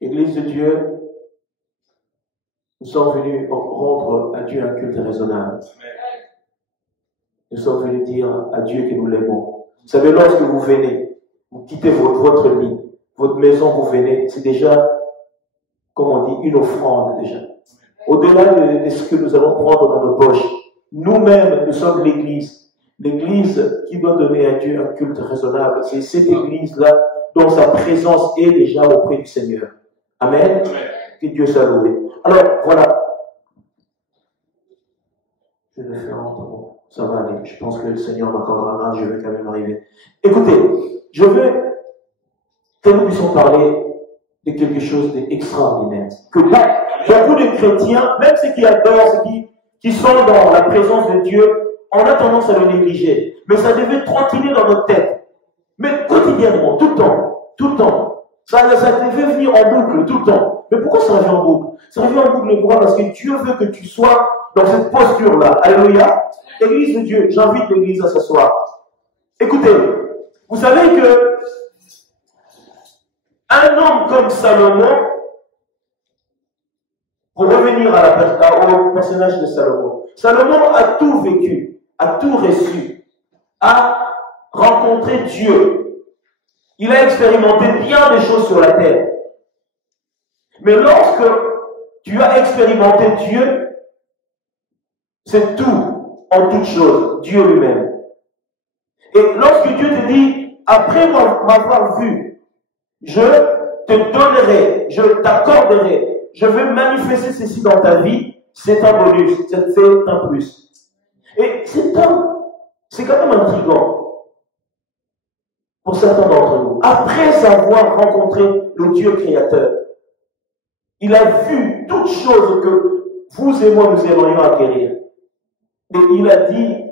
Église de Dieu, nous sommes venus rendre à Dieu un culte raisonnable. Nous sommes venus dire à Dieu que nous l'aimons. Vous savez, lorsque vous venez, vous quittez votre lit, votre maison, vous venez, c'est déjà, comme on dit, une offrande déjà. Au-delà de ce que nous allons prendre dans nos poches, nous-mêmes, nous sommes l'Église. L'Église qui doit donner à Dieu un culte raisonnable. C'est cette Église-là dont sa présence est déjà auprès du Seigneur. Amen. Que Dieu soit loué. Alors, voilà. Je vais faire un temps. Ça va aller. Je pense que le Seigneur m'accordera un, je vais quand même arriver. Écoutez, je veux que nous puissions parler de quelque chose d'extraordinaire. Que beaucoup de chrétiens, même ceux qui adorent, ceux qui sont dans la présence de Dieu, on a tendance à le négliger. Mais ça devait trottiner dans notre tête. Mais quotidiennement, tout le temps. Ça devait venir en boucle, tout le temps. Mais pourquoi ça revient en boucle? Ça revient en boucle, pourquoi? Parce que Dieu veut que tu sois dans cette posture-là. Alléluia. Église de Dieu, j'invite l'Église à s'asseoir. Écoutez, vous savez que un homme comme Salomon, pour revenir au personnage de Salomon, Salomon a tout vécu, a tout reçu, a rencontré Dieu. Il a expérimenté bien des choses sur la terre. Mais lorsque tu as expérimenté Dieu, c'est tout, en toute chose, Dieu lui-même. Et lorsque Dieu te dit, après m'avoir vu, je te donnerai, je t'accorderai, je vais manifester ceci dans ta vie, c'est un bonus, c'est un plus. Et c'est quand même intriguant pour certains d'entre nous. Après avoir rencontré le Dieu créateur, il a vu toutes choses que vous et moi nous aimerions acquérir. Et il a dit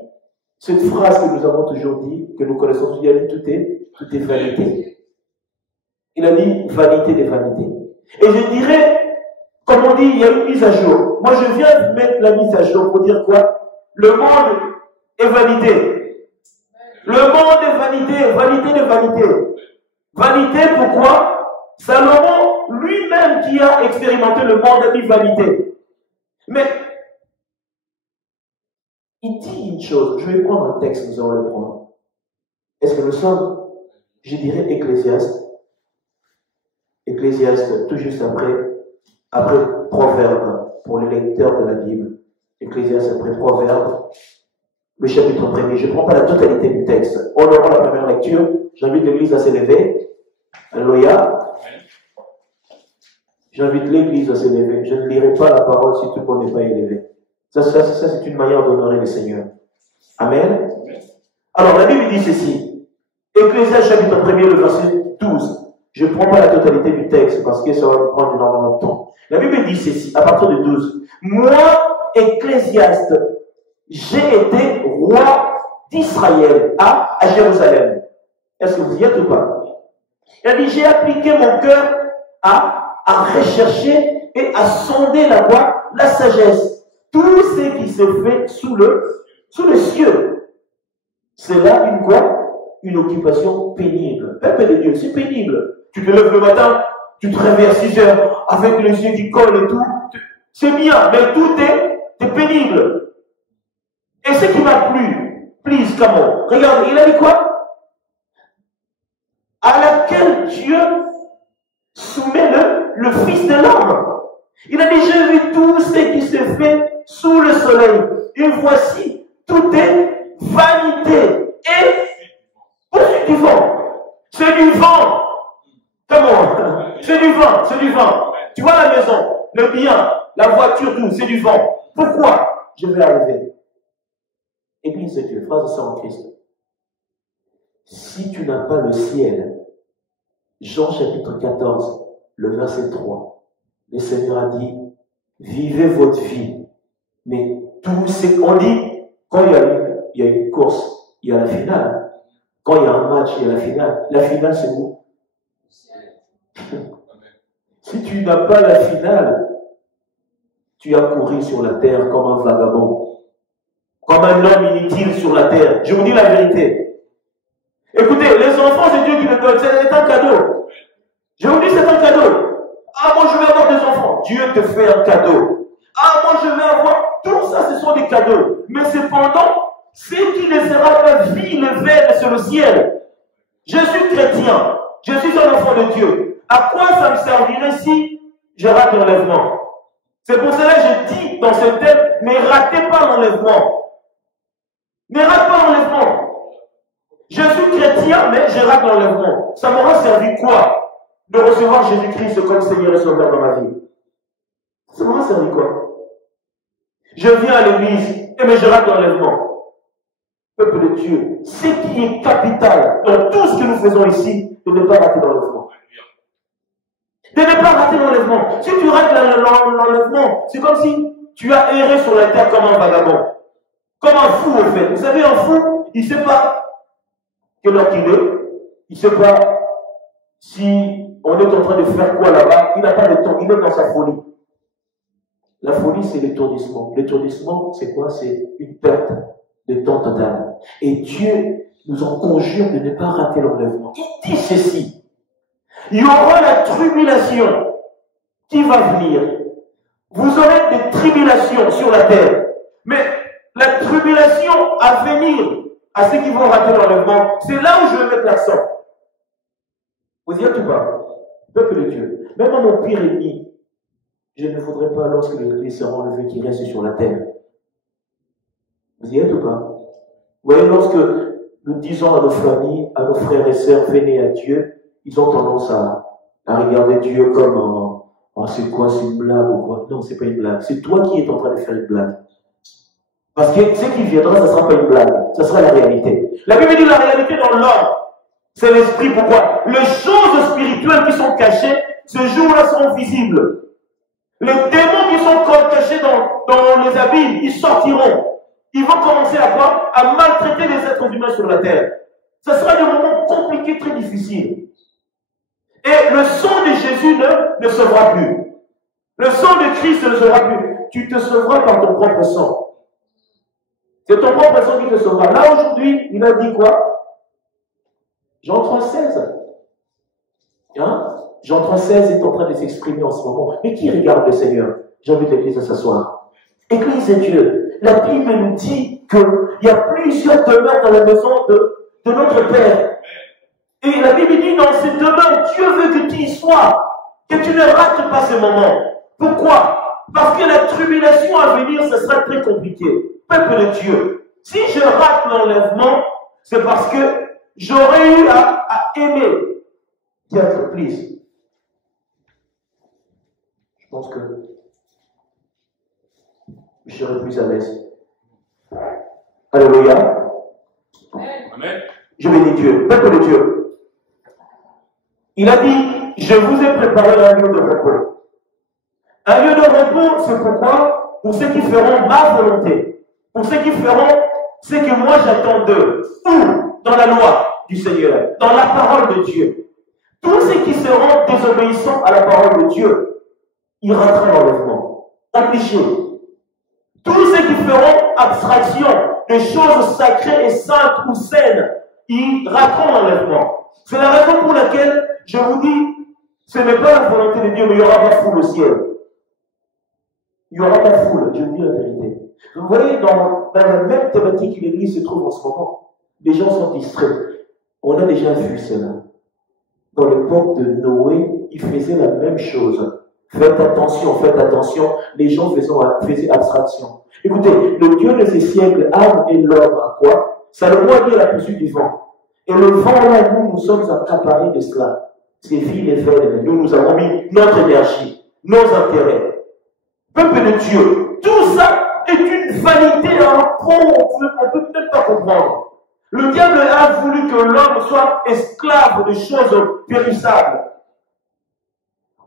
cette phrase que nous avons toujours dit, que nous connaissons, il a dit tout est vanité. Il a dit vanité des vanités. Et je dirais, comme on dit, il y a une mise à jour. Moi je viens de mettre la mise à jour pour dire quoi? Le monde est vanité. Le monde est vanité, vanité de vanité. Vanité pourquoi? Salomon lui-même qui a expérimenté le monde a dit vanité. Mais il dit une chose, je vais prendre un texte, nous allons le prendre. Est-ce que nous sommes, je dirais, Ecclésiaste, tout juste après Proverbe, pour les lecteurs de la Bible. Ecclésiaste après Proverbe, le chapitre 1er. Je ne prends pas la totalité du texte. On aura la première lecture. J'invite l'Église à s'élever. Alléluia. J'invite l'Église à s'élever. Je ne lirai pas la parole si tout le monde n'est pas élevé. Ça c'est une manière d'honorer le Seigneur. Amen. Alors, la Bible dit ceci. Ecclésiaste chapitre 1er, le verset 12. Je ne prends pas la totalité du texte parce que ça va me prendre énormément de temps. La Bible dit ceci, à partir de 12. Moi, Ecclésiaste, j'ai été roi d'Israël à Jérusalem. Est-ce que vous y êtes ou pas? Il a dit, j'ai appliqué mon cœur à rechercher et à sonder la sagesse. Tout ce qui se fait sous le ciel. C'est là une quoi? Une occupation pénible. Peuple de Dieu, c'est pénible. Tu te lèves le matin, tu te réveilles à 6 heures avec les yeux qui collent et tout. C'est bien, mais tout est pénible. Et ce qui m'a plu, please, come on. Regarde, il a dit quoi? À laquelle Dieu soumet le Fils de l'homme. Il a dit, j'ai vu tout ce qui se fait sous le soleil. Et voici, tout est vanité. Et c'est du vent. C'est du vent. Comment? C'est du vent, c'est du vent. Tu vois la maison, le bien, la voiture, tout, c'est du vent. Pourquoi? Je vais arriver. Église de Dieu, phrase de ça en Christ. Si tu n'as pas le ciel, Jean chapitre 14, le verset 3, le Seigneur a dit, vivez votre vie. Mais tout ce qu'on dit, quand il y a une course, il y a la finale. Quand il y a un match, il y a la finale. La finale, c'est où? Si tu n'as pas la finale, tu as couru sur la terre comme un vagabond, comme un homme inutile sur la terre. Je vous dis la vérité. Écoutez, les enfants, c'est Dieu qui les donne. C'est un cadeau. Je vous dis, c'est un cadeau. Dieu te fait un cadeau. Ah, moi je vais avoir, tout ça ce sont des cadeaux. Mais cependant, ce qui laissera ma vie lever sur le ciel. Je suis chrétien, je suis un enfant de Dieu. À quoi ça me servirait si je rate l'enlèvement? C'est pour cela que je dis dans ce thème, ne ratez pas l'enlèvement. Ne rate pas l'enlèvement. Je suis chrétien, mais je rate l'enlèvement. Ça m'aura servi quoi? De recevoir Jésus-Christ comme Seigneur et Sauveur dans ma vie. Ça m'aura servi quoi? Je viens à l'église, mais je rate l'enlèvement. Peuple de Dieu, ce qui est capital dans tout ce que nous faisons ici, de ne pas rater l'enlèvement. De ne pas rater l'enlèvement. Si tu rates l'enlèvement, c'est comme si tu as erré sur la terre comme un vagabond. Comme un fou, en fait. Vous savez, un fou, il ne sait pas quelle heure qu'il est. Il ne sait pas si on est en train de faire quoi là-bas. Il n'a pas de temps. Il est dans sa folie. La folie, c'est l'étourdissement. L'étourdissement, c'est quoi? C'est une perte de temps total. Et Dieu nous en conjure de ne pas rater l'enlèvement. Il dit ceci. Il y aura la tribulation qui va venir. Vous aurez des tribulations sur la terre. Mais la tribulation à venir à ceux qui vont rater l'enlèvement, c'est là où je vais mettre l'accent. Vous y êtes ou pas? Peuple de Dieu. Même à mon pire ennemi, je ne voudrais pas, lorsque l'Église sera enlevée, qu'il reste sur la terre. Vous y êtes ou pas? Vous voyez, lorsque nous disons à nos familles, à nos frères et sœurs, venez à Dieu, ils ont tendance à regarder Dieu comme oh, c'est quoi, c'est une blague ou quoi? Non, c'est pas une blague. C'est toi qui es en train de faire une blague. Parce que ce qui viendra, ça ne sera pas une blague, ça sera la réalité. La Bible dit la réalité dans l'homme, c'est l'esprit. Pourquoi? Les choses spirituelles qui sont cachées, ce jour-là seront visibles. Les démons qui sont cachés dans les abîmes, ils sortiront. Ils vont commencer à quoi? À maltraiter les êtres humains sur la terre. Ce sera des moments compliqués, très difficiles. Et le sang de Jésus ne sauvera plus. Le sang de Christ ne sauvera plus. Tu te sauveras par ton propre sang. C'est ton propre sang qui te sauvera. Là, aujourd'hui, il a dit quoi? Jean 3,16. Hein? Jean 3,16 est en train de s'exprimer en ce moment. Mais qui regarde le Seigneur? J'invite l'Église à s'asseoir. Église de Dieu, la Bible nous dit qu'il y a plusieurs demeures dans la maison de notre Père. Et la Bible dit dans ces demeures, Dieu veut que tu y sois, que tu ne rates pas ce moment. Pourquoi? Parce que la tribulation à venir, ce sera très compliqué. Peuple de Dieu, si je rate l'enlèvement, c'est parce que j'aurais eu à aimer. Diable, please. Je pense que je serai plus à l'aise. Alléluia. Amen. Je bénis Dieu. Peuple de Dieu. Il a dit, je vous ai préparé un lieu de repos. Un lieu de repos, c'est pourquoi? Pour ceux qui feront ma volonté. Pour ceux qui feront ce que moi j'attends d'eux. Où? Dans la loi du Seigneur. Dans la parole de Dieu. Tous ceux qui seront désobéissants à la parole de Dieu, ils rateront l'enlèvement. Obligé. Tous ceux qui feront abstraction des choses sacrées et saintes ou saines, ils rateront l'enlèvement. C'est la raison pour laquelle je vous dis, ce n'est pas la volonté de Dieu, mais il n'y aura pas foule au ciel. Il n'y aura pas foule, je vous dis la vérité. Vous voyez, dans la même thématique que l'Église se trouve en ce moment, les gens sont distraits. On a déjà vu cela. Dans l'époque de Noé, il faisait la même chose. Faites attention, les gens faisaient abstraction. Écoutez, le Dieu de ces siècles âme et l'homme à quoi? Salomon a dit à la poursuite du vent. Et le vent là, nous sommes accaparés de cela. Ces villes et vaines, nous avons mis notre énergie, nos intérêts. Peuple de Dieu, tout ça est une vanité on ne peut même pas comprendre. Le diable a voulu que l'homme soit esclave de choses périssables.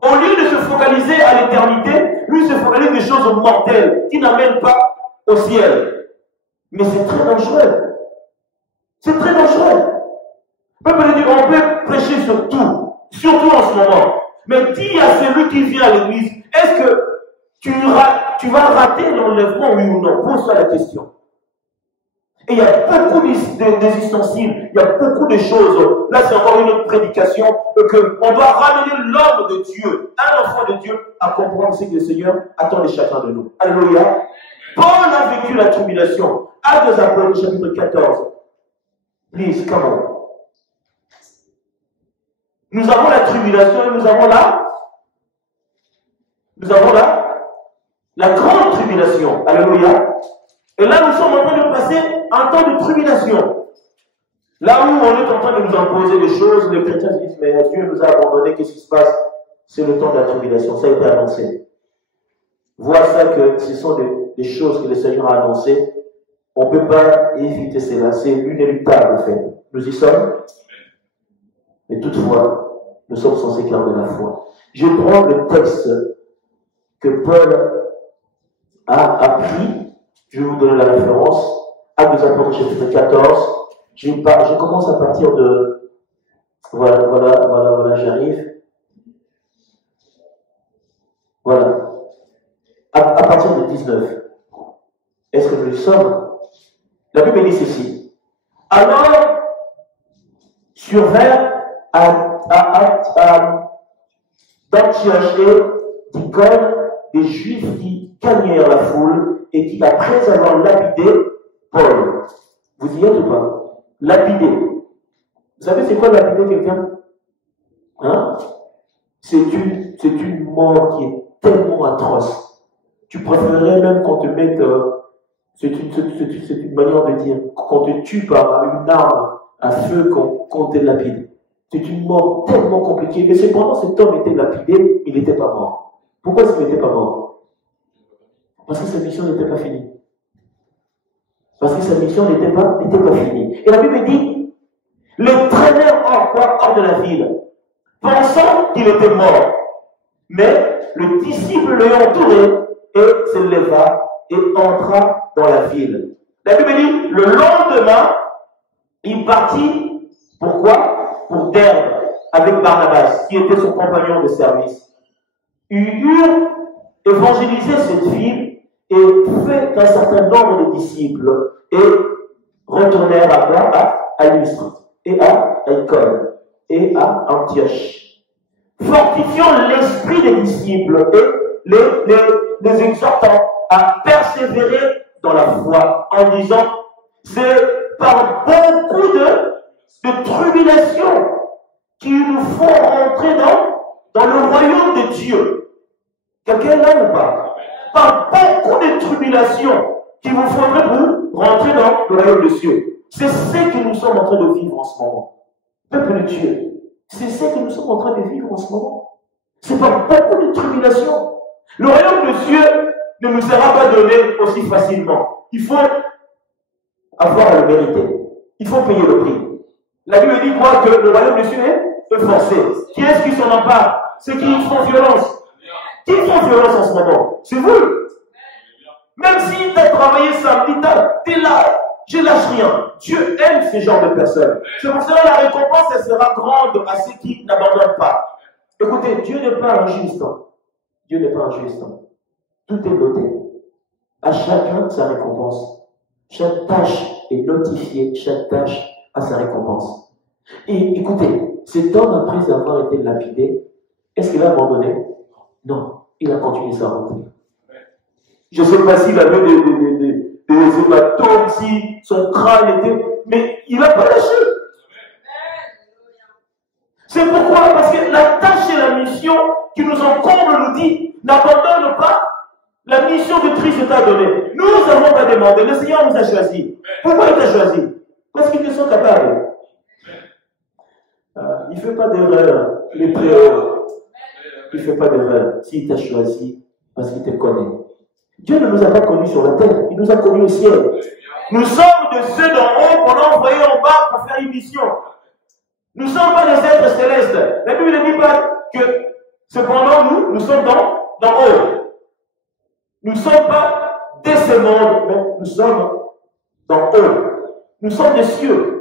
Au lieu de se focaliser à l'éternité, lui se focalise des choses mortelles qui n'amènent pas au ciel. Mais c'est très dangereux. C'est très dangereux. Peuple de Dieu, on peut prêcher sur tout, surtout en ce moment. Mais dis à celui qui vient à l'église, est-ce que tu vas rater l'enlèvement, oui ou non? Pose-toi la question. Et il y a beaucoup des ustensiles, il y a beaucoup de choses. Là, c'est encore une autre prédication, qu'on doit ramener l'homme de Dieu, un enfant de Dieu, à comprendre ce que le Seigneur attend de chacun de nous. Alléluia. Paul a vécu la tribulation. Actes des Apôtres, chapitre 14. Please, come on. Nous avons la tribulation et nous avons la grande tribulation. Alléluia. Et là, nous sommes en train de passer un temps de tribulation. Là où on est en train de nous imposer des choses, les chrétiens se disent, mais Dieu nous a abandonnés, qu'est-ce qui se passe? C'est le temps de la tribulation, ça a été annoncé. Vois ça que ce sont des choses que le Seigneur a annoncées. On ne peut pas éviter cela, c'est l'inéluctable en fait. Nous y sommes. Mais toutefois, nous sommes censés garder la foi. Je prends le texte que Paul a appris. Je vais vous donner la référence. Actes des Apôtres, chapitre 14. Je commence à partir de... Voilà, j'arrive. Voilà. À partir de 19. Est-ce que nous le sommes? La Bible dit ceci. Alors, survinrent d'Antioche et d'Icône des Juifs qui gagnèrent la foule et qui, après avoir lapidé Paul, vous y êtes ou pas? Lapider. Vous savez c'est quoi lapider quelqu'un? Hein? C'est une mort qui est tellement atroce. Tu préférerais même qu'on te mette... c'est une manière de dire qu'on te tue par une arme à feu qu'on te lapide. C'est une mort tellement compliquée. Mais cependant, cet homme était lapidé, il n'était pas mort. Pourquoi est-ce qu'il n'était pas mort? Parce que sa mission n'était pas finie. Parce que sa mission n'était pas finie. Et la Bible dit, le traînèrent hors de la ville, pensant qu'il était mort. Mais le disciple l'ayant entouré et se leva et entra dans la ville. La Bible dit, le lendemain, il partit, pourquoi? Pour Derbe, avec Barnabas, qui était son compagnon de service. Ils eurent évangélisé cette ville et fait un certain nombre de disciples et retournèrent à Lystre et à Icône et à Antioche, fortifiant l'esprit des disciples et les exhortant à persévérer dans la foi en disant, c'est par beaucoup de tribulations qui nous font rentrer dans le royaume de Dieu. Quelqu'un là ou pas? Par beaucoup de tribulations qui vous faudrait pour rentrer dans le royaume de Dieu. C'est ce que nous sommes en train de vivre en ce moment. Peuple de Dieu, c'est ce que nous sommes en train de vivre en ce moment. C'est par beaucoup de tribulations. Le royaume de Dieu ne nous sera pas donné aussi facilement. Il faut avoir à le mériter. Il faut payer le prix. La Bible dit quoi? Que le royaume de Dieu est forcé. Qui est-ce qui s'en empare? Ceux qui font violence. Qui font violence en ce moment? C'est vous. Même si tu as travaillé samedi, tu es là, je lâche rien. Dieu aime ce genre de personnes. C'est pour cela que la récompense, elle sera grande à ceux qui n'abandonnent pas. Écoutez, Dieu n'est pas injuste. Dieu n'est pas injuste. Tout est noté. À chacun sa récompense. Chaque tâche est notifiée, chaque tâche a sa récompense. Et écoutez, cet homme, après avoir été lapidé, est-ce qu'il a abandonné? Non, il a continué sa route. Je ne sais pas s'il avait des hématomes, si son crâne était... Mais il n'a pas lâché. C'est pourquoi? Parce que la tâche et la mission qui nous encombre nous dit, n'abandonne pas la mission que Christ t'a donnée. Nous n'avons pas demandé, le Seigneur nous a choisis. Pourquoi il t'a choisi? Parce qu'ils te sont capables. Il ne fait pas d'erreur, les préaux. Il ne fait pas d'erreur. S'il t'a choisi, parce qu'il te connaît. Dieu ne nous a pas connus sur la terre, il nous a connus au ciel. Nous sommes de ceux d'en haut qu'on a envoyés en bas pour faire une mission. Nous ne sommes pas des êtres célestes. La Bible ne dit pas que, cependant, nous sommes d'en haut. Nous ne sommes pas de ce monde, mais nous sommes d'en haut. Nous sommes des cieux.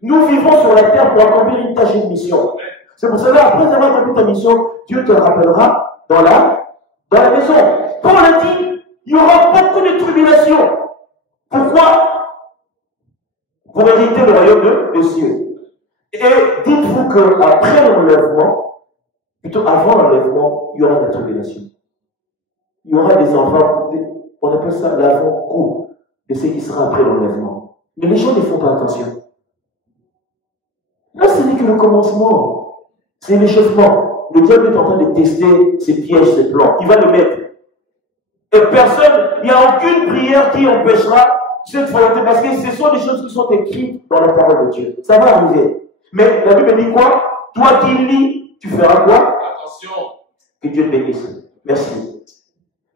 Nous vivons sur la terre pour accomplir une tâche et une mission. C'est pour cela, après avoir accompli ta mission, Dieu te rappellera dans la maison. Paul a dit, il y aura beaucoup de tribulations. Pourquoi? qu'après l'enlèvement, plutôt avant l'enlèvement, il y aura la tribulation. Il y aura des enfants, on appelle ça l'avant-goût de ce qui sera après l'enlèvement. Mais les gens ne font pas attention. Là, ce n'est que le commencement. C'est l'échauffement. Le diable est en train de tester ses pièges, ses plans. Il va le mettre. Et personne, il n'y a aucune prière qui empêchera cette volonté, parce que ce sont des choses qui sont écrites dans la parole de Dieu. Ça va arriver. Mais la Bible dit quoi? Toi qui lis, tu feras quoi? Attention. Que Dieu te bénisse. Merci.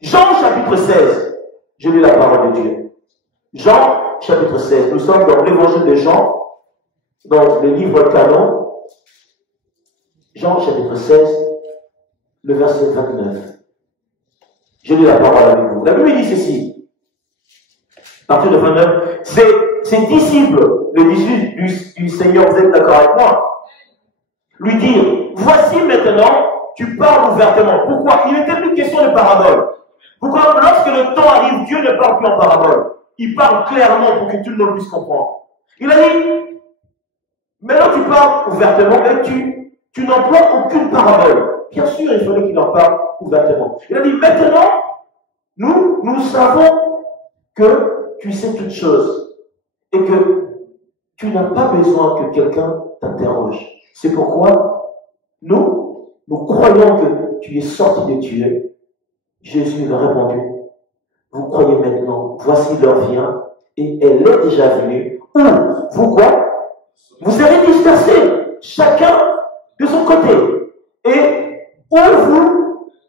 Jean chapitre 16. Je lis la parole de Dieu. Jean chapitre 16. Nous sommes dans l'évangile de Jean, dans le livre canon. Jean chapitre 16, le verset 29. Je lis la parole avec vous. La Bible dit ceci. À partir de 29, ses disciples, les disciples du Seigneur, vous êtes d'accord avec moi, lui dire, voici maintenant, tu parles ouvertement. Pourquoi? Il n'était plus question de parabole. Pourquoi? Lorsque le temps arrive, Dieu ne parle plus en parabole. Il parle clairement pour que tout le monde puisse comprendre. Il a dit, maintenant tu parles ouvertement, mais tu n'emploies aucune parabole. Bien sûr, il fallait qu'il en parle ouvertement. Il a dit, maintenant, nous savons que tu sais toutes choses et que tu n'as pas besoin que quelqu'un t'interroge. C'est pourquoi nous croyons que tu es sorti de Dieu. Jésus leur a répondu, vous croyez maintenant, voici l'heure vient et elle est déjà venue. Ou, vous quoi? Vous serez dispersés, chacun de son côté. Et où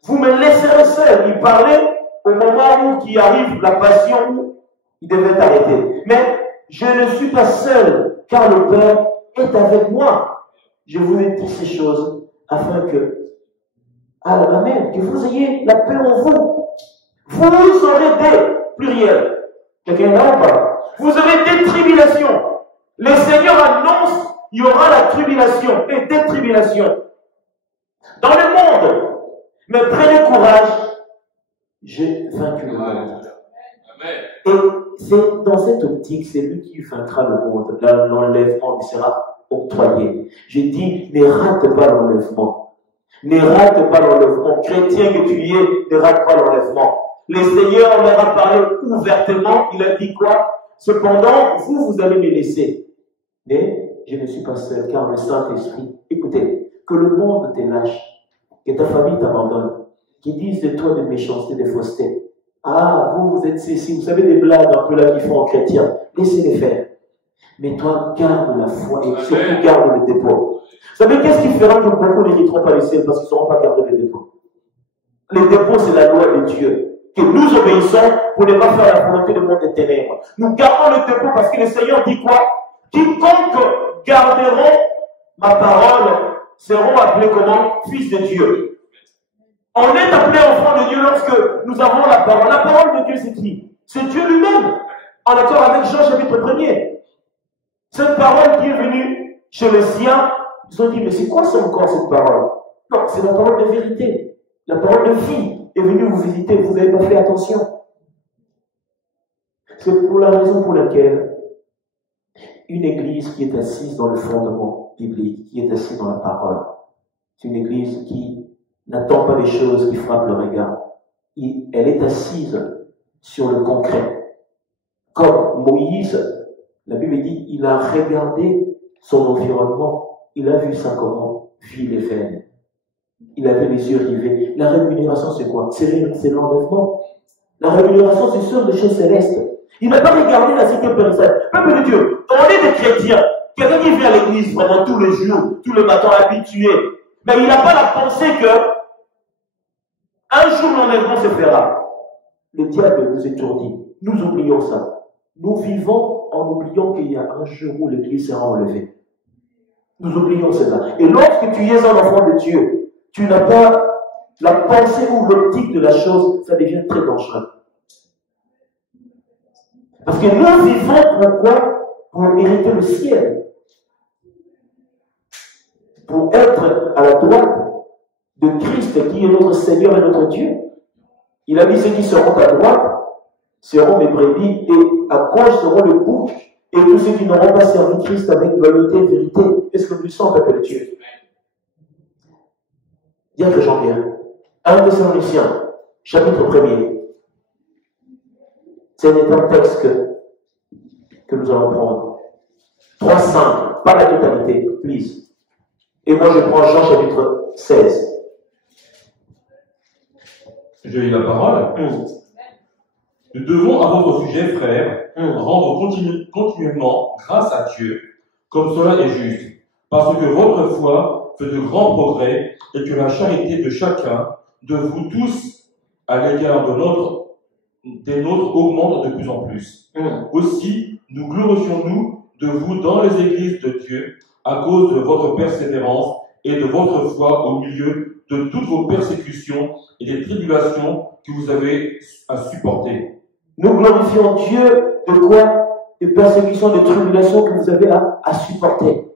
vous me laisserez seul. Il parlait au moment où qui arrive la passion, où il devait arrêter. Mais je ne suis pas seul, car le Père est avec moi. Je vous ai dit ces choses afin que, amen, que vous ayez la paix en vous. Vous aurez des, pluriel, quelqu'un là ou pas? Vous aurez des tribulations. Le Seigneur annonce, il y aura la tribulation et des tribulations dans le monde. Mais prenez courage, j'ai vaincu le monde. Et c'est dans cette optique, c'est lui qui vaincra le monde. L'enlèvement lui sera octroyé. Je dis, ne rate pas l'enlèvement. Ne rate pas l'enlèvement. Chrétien que tu es, ne rate pas l'enlèvement. Le Seigneur leur a parlé ouvertement. Il a dit quoi? Cependant, vous allez me laisser. Mais je ne suis pas seul, car le Saint-Esprit, écoutez, que le monde te lâche, que ta famille t'abandonne, qu'ils disent de toi de méchanceté, de fausseté. Ah, vous êtes ceci, vous savez des blagues un peu là qu'ils font en chrétien. Laissez-les faire. Mais toi, garde la foi et surtout garde le dépôt. Vous savez qu'est-ce qui fera que beaucoup n'hériteront pas les ciels parce qu'ils ne sauront pas garder le dépôt? Le dépôt, c'est la loi de Dieu. Que nous obéissons pour ne pas faire la volonté du monde des ténèbres. Nous gardons le dépôt parce que le Seigneur dit quoi? Quiconque garderont ma parole seront appelés comment? Fils de Dieu. On est appelé enfant de Dieu lorsque nous avons la parole. La parole de Dieu, c'est qui? C'est Dieu lui-même. En accord avec Jean chapitre 1er. Cette parole qui est venue chez les siens, ils ont dit, mais c'est quoi ça encore cette parole? Non, c'est la parole de vérité. La parole de vie est venue vous visiter, vous n'avez pas fait attention. C'est pour la raison pour laquelle une église qui est assise dans le fondement biblique, qui est assise dans la parole, c'est une église qui n'attend pas les choses qui frappent le regard. Elle est assise sur le concret. Comme Moïse, la Bible dit, il a regardé son environnement, il a vu ça comment? Ville et veine. Il avait les yeux rivés. La rémunération, c'est quoi? C'est l'enlèvement. La rémunération, c'est sur les choses célestes. Il n'a pas regardé la cité personne. Peuple de Dieu, on est des chrétiens. Quelqu'un qui vient à l'église vraiment tous les jours, tous les matins habitué. Mais il n'a pas la pensée que un jour l'enlèvement se fera. Le diable nous étourdit. Nous oublions ça. Nous vivons en oubliant qu'il y a un jour où l'église sera enlevée. Nous oublions cela. Et lorsque tu es un enfant de Dieu, tu n'as pas la pensée ou l'optique de la chose, ça devient très dangereux. Parce que nous vivons pourquoi? Pour mériter le ciel. Pour être à la droite de Christ qui est notre Seigneur et notre Dieu. Il a dit ceux qui seront à droite seront mes brebis et à gauche seront le bouc et tous ceux qui n'auront pas servi Christ avec loyauté et vérité. Est-ce que vous le sentez, peuple de Dieu? Diacre Jean-Pierre, 1 Thessaloniciens, chapitre 1er. C'est un texte que nous allons prendre. 3-5, pas la totalité, please. Et moi je prends Jean chapitre 16. Je lis la parole. Nous devons à votre sujet, frères, rendre continuellement grâce à Dieu, comme cela est juste, parce que votre foi fait de grands progrès et que la charité de chacun, de vous tous, à l'égard des nôtres augmente de plus en plus. Aussi, nous glorifions-nous de vous dans les églises de Dieu à cause de votre persévérance et de votre foi au milieu de toutes vos persécutions et des tribulations que vous avez à supporter. Nous glorifions Dieu de quoi? Des persécutions, des tribulations que vous avez à supporter.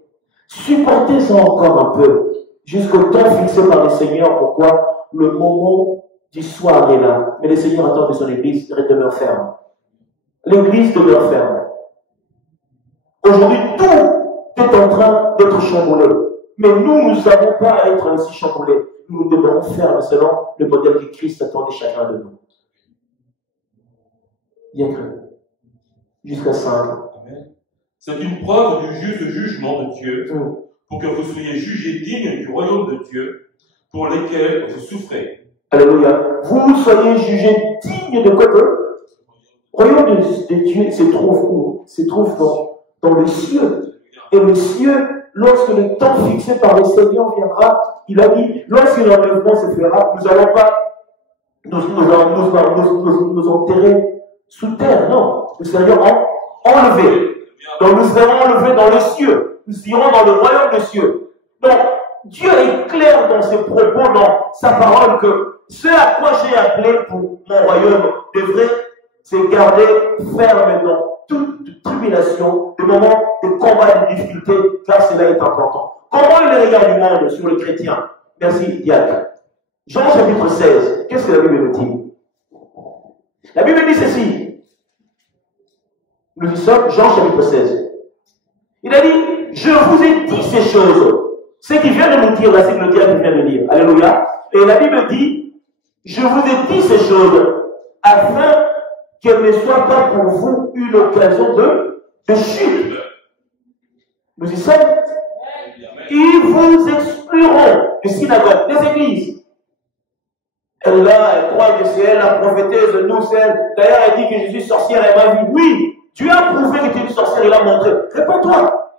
Supportez ça encore un peu, jusqu'au temps fixé par le Seigneur. Pourquoi? Le moment du soir est là. Mais le Seigneur attend que son Église demeure ferme. L'Église demeure ferme. Aujourd'hui, tout est en train d'être chamboulé. Mais nous n'avons pas à être ainsi chamboulés. Nous demeurons fermes selon le modèle que Christ attend de chacun de nous. Bien que, jusqu'à 5. C'est une preuve du juste jugement de Dieu, pour que vous soyez jugés dignes du royaume de Dieu, pour lequel vous souffrez. Alléluia. Vous soyez jugés dignes de quoi? Le royaume de Dieu se trouve où? Se trouve dans le ciel. Et le ciel, lorsque le temps fixé par le Seigneur viendra, il a dit, lorsque l'enlèvement se fera, nous n'allons pas nous enterrer sous terre, non. Nous serions enlevés. Donc nous serons enlevés dans les cieux. Nous irons dans le royaume des cieux. Donc, Dieu est clair dans ses propos, dans sa parole, que ce à quoi j'ai appelé pour mon royaume devrait se garder ferme dans toute tribulation, des moments de combat, de difficulté, car cela est important. Comment est le regard du monde sur les chrétiens? Merci, Diacre. Jean chapitre 16, qu'est-ce que la Bible nous dit? La Bible dit ceci. Nous y sommes, Jean chapitre 16. Il a dit, je vous ai dit ces choses. Ce qu'il vient de nous dire, là, c'est le diable vient de dire. Alléluia. Et la Bible dit, je vous ai dit ces choses afin qu'elles ne soient pas pour vous une occasion de chute. Nous y sommes. Ils vous excluront des synagogues, des églises. Elle là, elle croit que c'est elle la prophétesse, nous c'est elle. D'ailleurs, elle dit que je suis sorcière, elle m'a dit, oui, Dieu a prouvé que tu es une sorcière, il a montré. Réponds-toi.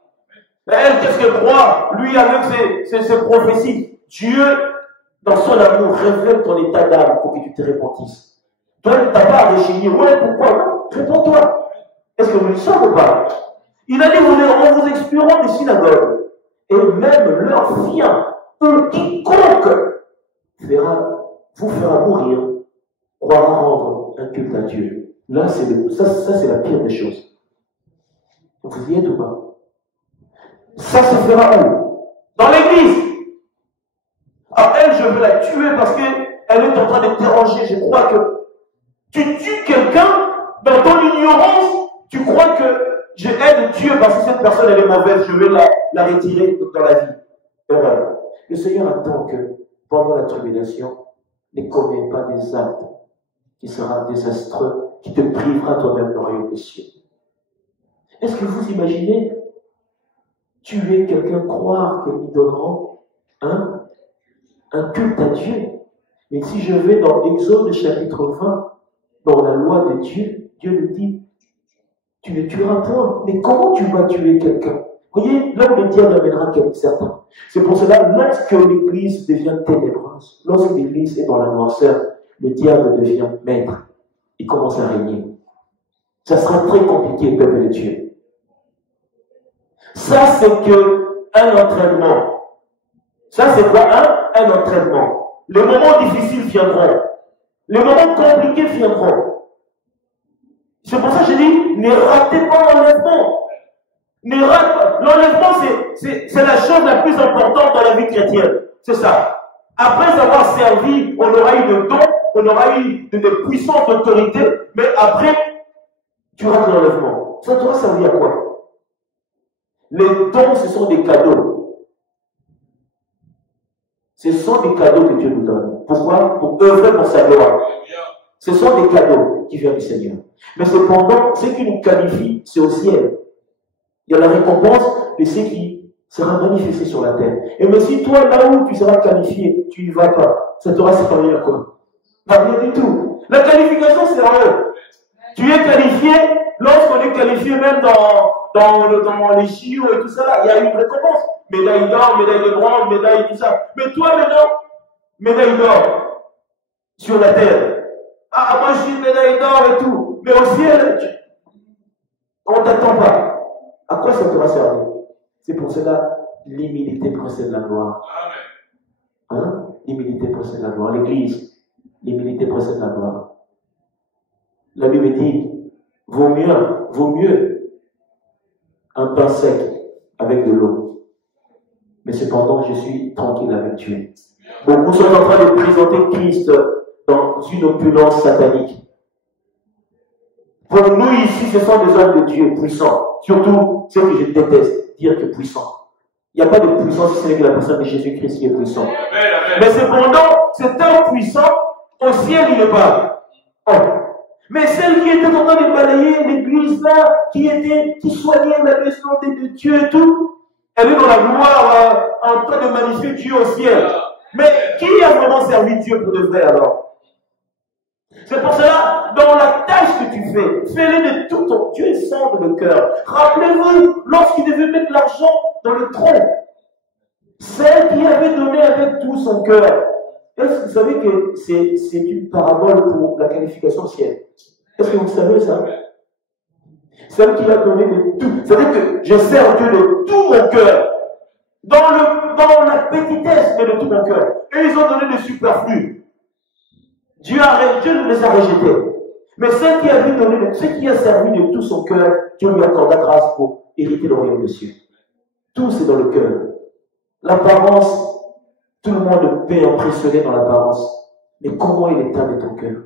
Mais elle, qu'est-ce qu'elle croit? Lui, avec ses prophéties. Dieu, dans son amour, révèle ton état d'âme pour que tu te repentisses. Toi, tu n'as pas à réchigner. Ouais, pourquoi? Non, réponds-toi. Est-ce que vous le savez ou pas? Il a dit, on vous excluront des synagogues. Et même leurs fiens, eux, quiconque vous fera mourir, croira rendre un culte à Dieu. Là, ça c'est la pire des choses. Vous y êtes ou pas? Ça se fera où? Dans l'église. Alors elle, je veux la tuer parce qu'elle est en train de déranger. Je crois que tu tues quelqu'un dans ton ignorance. Tu crois que je aide Dieu parce que cette personne elle est mauvaise. Je vais la retirer dans la vie. Erreur. Le Seigneur attend que pendant la tribulation, ne commets pas des actes qui seront désastreux, qui te privera toi-même du royaume des cieux. Est-ce que vous imaginez tuer quelqu'un, croire qu'ils donneront un culte à Dieu? Mais si je vais dans Exode chapitre 20, dans la loi de Dieu, Dieu nous dit, tu ne tueras point. Mais comment tu vas tuer quelqu'un? Vous voyez, là où le diable amènera certains. C'est pour cela, lorsque l'église devient ténébreuse, lorsque l'église est dans la noirceur, le diable devient maître. Il commence à régner. Ça sera très compliqué, peuple de Dieu. Ça, c'est un entraînement. Ça, c'est quoi un entraînement. Les moments difficiles viendront. Les moments compliqués viendront. C'est pour ça que je dis, ne ratez pas l'enlèvement. L'enlèvement, c'est la chose la plus importante dans la vie chrétienne. C'est ça. Après avoir servi, on aura eu de dons, on aura eu de puissances d'autorité, mais après, tu rates l'enlèvement. Ça t'aura servi à quoi? Les dons, ce sont des cadeaux. Ce sont des cadeaux que Dieu nous donne. Pourquoi? Pour œuvrer pour sa gloire. Ce sont des cadeaux qui viennent du Seigneur. Mais cependant, ce qui nous qualifie, c'est au ciel. Il y a la récompense de ce qui sera manifesté sur la terre. Et mais si toi, là où tu seras qualifié, tu n'y vas pas, ça t'aura servi à quoi? Pas rien du tout. La qualification, c'est rien. Tu es qualifié, lorsqu'on est qualifié même dans les JO et tout ça, là, il y a une récompense. Médaille d'or, médaille de bronze, médaille tout ça. Mais toi maintenant, médaille d'or sur la terre. Ah, moi je suis médaille d'or et tout. Mais au ciel, on ne t'attend pas. À quoi ça te va servir? C'est pour cela, l'humilité précède la gloire. Hein? L'humilité précède la gloire. L'Église, l'humilité précède la gloire. La Bible dit, vaut mieux un pain sec avec de l'eau. Mais cependant, je suis tranquille avec Dieu. Beaucoup sont en train de présenter Christ dans une opulence satanique. Pour nous ici, ce sont des hommes de Dieu puissants. Surtout, ce que je déteste, dire que puissant. Il n'y a pas de puissance si ce n'est que la personne de Jésus-Christ qui est puissant. Mais cependant, cet homme puissant, au ciel, il n'est pas. Oh. Mais celle qui était en train de balayer l'église là, qui soignait la maison de Dieu et tout, elle est dans la gloire, en train de magnifier Dieu au ciel. Mais qui a vraiment servi Dieu pour de vrai alors? C'est pour cela, dans la tâche que tu fais, fais-le de tout ton Dieu sonde le cœur. Rappelez-vous, lorsqu'il devait mettre l'argent dans le tronc, celle qui avait donné avec tout son cœur. Est-ce que vous savez que c'est une parabole pour la qualification au ciel? Est-ce que vous savez ça? Celle qui a donné de tout. C'est-à-dire que je sers Dieu de tout mon cœur. Dans la petitesse, mais de tout mon cœur. Et ils ont donné le superflu. Dieu les a rejetés. Mais celle qui avait donné, celle qui a servi de tout son cœur, Dieu lui accorda grâce pour hériter le royaume des cieux. Tout c'est dans le cœur. L'apparence, tout le monde peut impressionner dans l'apparence. Mais comment est l'état de ton cœur?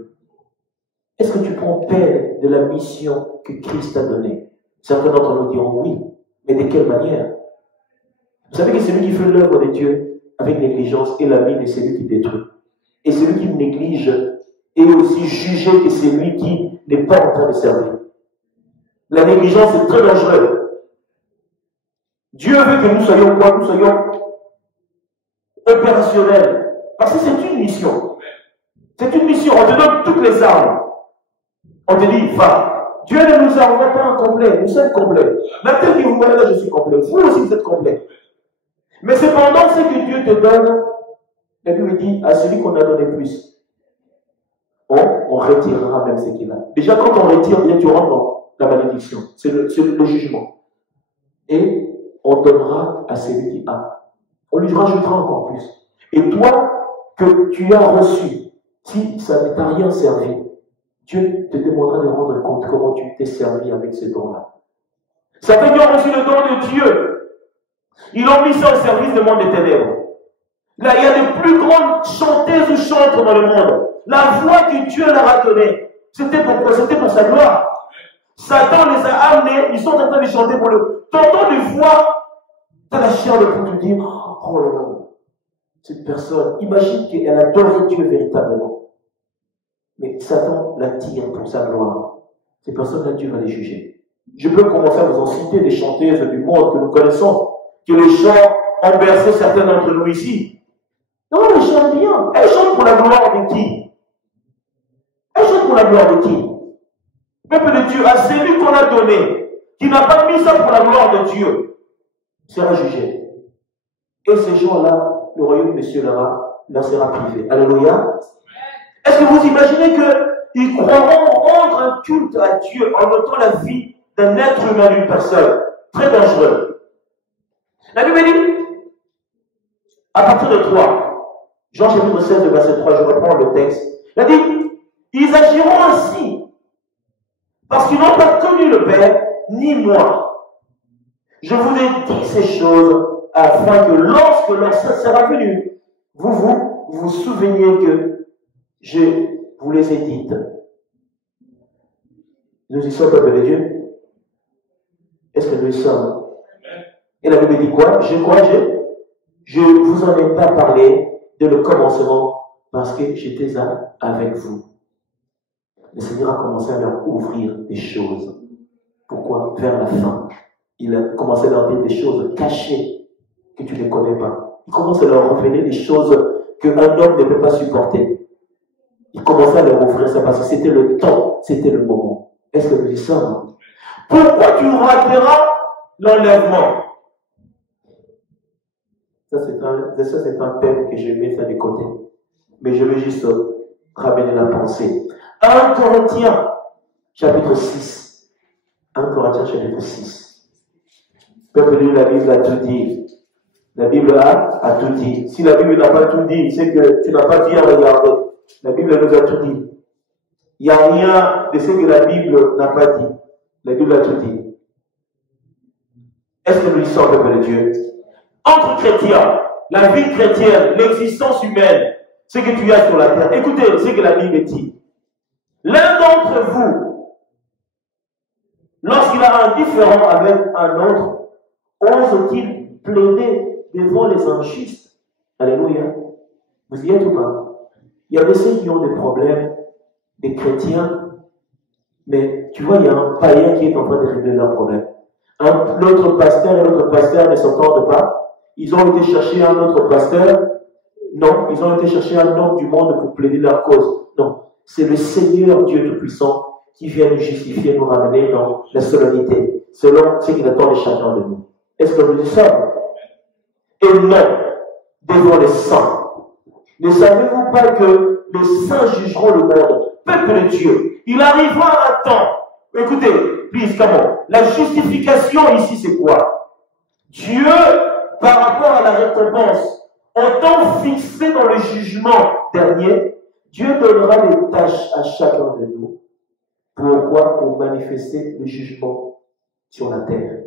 Est-ce que tu prends peine de la mission que Christ t'a donnée? Certains d'entre nous diront oui, mais de quelle manière? Vous savez que celui qui fait l'œuvre de Dieu avec négligence est l'ami de celui qui détruit. Et celui qui néglige est aussi jugé que celui qui n'est pas en train de servir. La négligence est très dangereuse. Dieu veut que nous soyons quoi? Nous soyons opérationnels. Parce que c'est une mission. C'est une mission. On te donne toutes les armes. On te dit, va. Dieu ne nous envoie pas en complet. Nous sommes complets. La tête qui vous voyez là, je suis complet. Vous aussi, vous êtes complet. Mais cependant, ce que Dieu te donne, la Bible dit à celui qu'on a donné plus, on retirera même ce qu'il a. Déjà, quand on retire, bien, tu rentres dans la malédiction. C'est le jugement. Et on donnera à celui qui a. On lui rajoutera encore plus. Et toi, que tu as reçu, si ça ne t'a rien servi, Dieu te demandera de rendre compte comment tu t'es servi avec ce don-là. Certains qui ont reçu le don de Dieu, ils l'ont mis ça au service du monde des ténèbres. Là, il y a les plus grandes chanteuses ou chantres dans le monde. La voix que Dieu leur a donnée, c'était pourquoi? C'était pour sa gloire. Satan les a amenés, ils sont en train de chanter pour le. T'entends des voix, t'as la chair de pour te dire, oh là là, cette personne, imagine qu'elle adore Dieu véritablement. Mais Satan l'attire pour sa gloire. Ces personnes-là, Dieu va les juger. Je peux commencer à vous en citer des chanteuses du monde que nous connaissons, que les chants ont bercé certains d'entre nous ici. Non, elles chantent bien. Elles chantent pour la gloire de qui? Elles chantent pour la gloire de qui? Peuple de Dieu, à celui qu'on a donné, qui n'a pas mis ça pour la gloire de Dieu, sera jugé. Et ces gens-là, le royaume des cieux leur sera privé. Alléluia. Est-ce que vous imaginez qu'ils croiront rendre un culte à Dieu en notant la vie d'un être humain, d'une personne? Très dangereux. La Bible dit, à partir de 3, Jean chapitre 16, verset 3, je reprends le texte. Il a dit, ils agiront ainsi, parce qu'ils n'ont pas connu le Père, ni moi. Je vous ai dit ces choses, afin que lorsque leur saint sera venu, vous souveniez que je vous les ai dites. Nous y sommes, peuple de Dieu? Est-ce que nous y sommes? Et la Bible dit quoi? Je vous en ai pas parlé dès le commencement parce que j'étais avec vous. Le Seigneur a commencé à leur ouvrir des choses. Pourquoi? Vers la fin, il a commencé à leur dire des choses cachées que tu ne connais pas. Il commence à leur révéler des choses qu'un homme ne peut pas supporter. Il commençait à leur offrir ça parce que c'était le temps, c'était le moment. Est-ce que nous y sommes? Pourquoi tu rateras l'enlèvement? Ça, c'est un thème que je mets ça de côté. Mais je vais juste ramener la pensée. 1 Corinthiens, chapitre 6. 1 Corinthiens, chapitre 6. Peuple de la Bible a tout dit. La Bible a tout dit. Si la Bible n'a pas tout dit, c'est que tu n'as pas dit à regarder. La Bible nous a tout dit. Il n'y a rien de ce que la Bible n'a pas dit. La Bible a tout dit. Est-ce que nous y sommes, peuple de Dieu? Entre chrétiens, la vie chrétienne, l'existence humaine, ce que tu as sur la terre. Écoutez ce que la Bible dit. L'un d'entre vous, lorsqu'il a un différend avec un autre, ose-t-il plaider devant les injustes? Alléluia. Vous y êtes ou pas? Il y a des ceux qui ont des problèmes, des chrétiens, mais tu vois, il y a un païen qui est en train de régler leurs problèmes. L'autre pasteur et l'autre pasteur ne s'entendent pas. Ils ont été chercher un autre pasteur. Non, ils ont été chercher un homme du monde pour plaider leur cause. Non, c'est le Seigneur Dieu Tout-Puissant qui vient nous justifier, nous ramener dans la solennité, selon ce qu'il attend de chacun de nous. Est-ce que nous y sommes? Et non, devant les saints. Ne savez-vous pas que les saints jugeront le monde? Peuple de Dieu, il arrivera un temps. Écoutez, please, comment? La justification ici, c'est quoi? Dieu, par rapport à la récompense, en temps fixé dans le jugement dernier, Dieu donnera des tâches à chacun de nous. Pourquoi? Pour manifester le jugement sur la terre.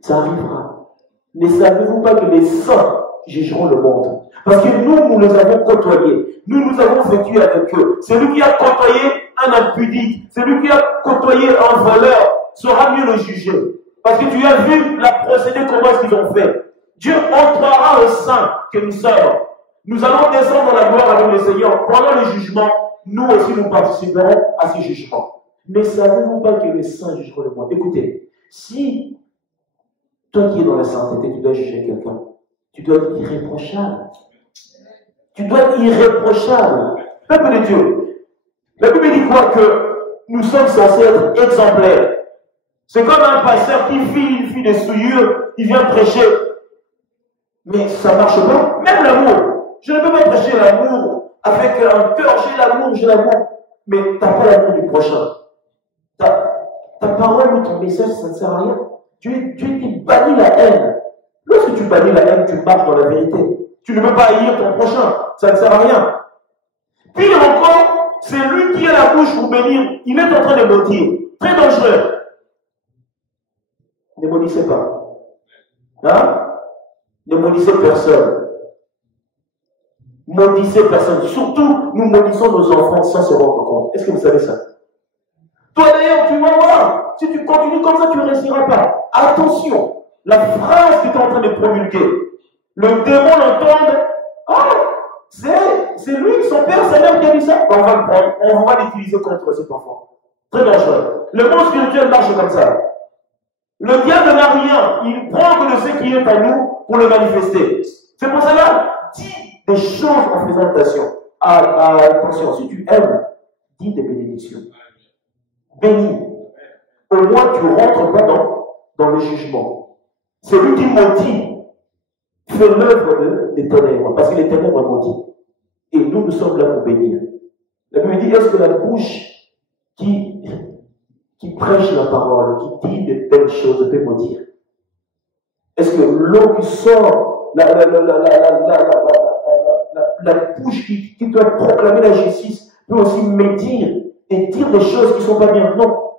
Ça arrivera. Ne savez-vous pas que les saints jugeront le monde? Parce que nous les avons côtoyés. Nous avons vécu avec eux. Celui qui a côtoyé un impudique, celui qui a côtoyé un voleur, saura mieux le juger. Parce que tu as vu la procédé, comment est-ce qu'ils ont fait. Dieu entrera au sein que nous sommes. Nous allons descendre dans la gloire avec le Seigneur. Pendant le jugement, nous aussi nous participerons à ce jugement. Mais savez-vous pas que les saints jugeront le monde? Écoutez, si toi qui es dans la sainteté, tu dois juger quelqu'un, tu dois être irréprochable. Tu dois être irréprochable. Peuple de Dieu, la Bible dit quoi? Que nous sommes censés être exemplaires. C'est comme un pasteur qui file des souillures, il vient prêcher. Mais ça ne marche pas. Même l'amour. Je ne peux pas prêcher l'amour avec un cœur, j'ai l'amour. Mais tu n'as pas l'amour du prochain. Ta parole ou ton message, ça ne sert à rien. Tu bannis la haine. Lorsque tu bannis la haine, tu marches dans la vérité. Tu ne peux pas haïr ton prochain. Ça ne sert à rien. Pire encore, c'est lui qui a la bouche pour bénir. Il est en train de maudire. Très dangereux. Ne maudissez pas. Hein? Ne maudissez personne. Maudissez personne. Surtout, nous maudissons nos enfants sans se rendre compte. Est-ce que vous savez ça? Toi d'ailleurs, tu vas voir. Si tu continues comme ça, tu ne réussiras pas. Attention. La phrase que tu es en train de promulguer, le démon l'entend. C'est lui, son père, sa mère qui a dit ça. On va le prendre. On va l'utiliser contre cet enfant. Très dangereux. Le monde spirituel marche comme ça. Le diable n'a rien. Il prend que de ce qui est à nous pour le manifester. C'est pour cela, dis des choses en faisant attention. Si tu aimes, dis des bénédictions. Bénis. Au moins, tu ne rentres pas dans le jugement. Celui qui maudit fait l'œuvre des ténèbres, parce que les ténèbres maudit. Et nous sommes là pour bénir. La Bible dit, est-ce que la bouche qui prêche la parole, qui dit de belles choses, peut maudire? Est-ce que l'eau qui sort, la bouche qui doit proclamer la justice, peut aussi médire et dire des choses qui ne sont pas bien? Non.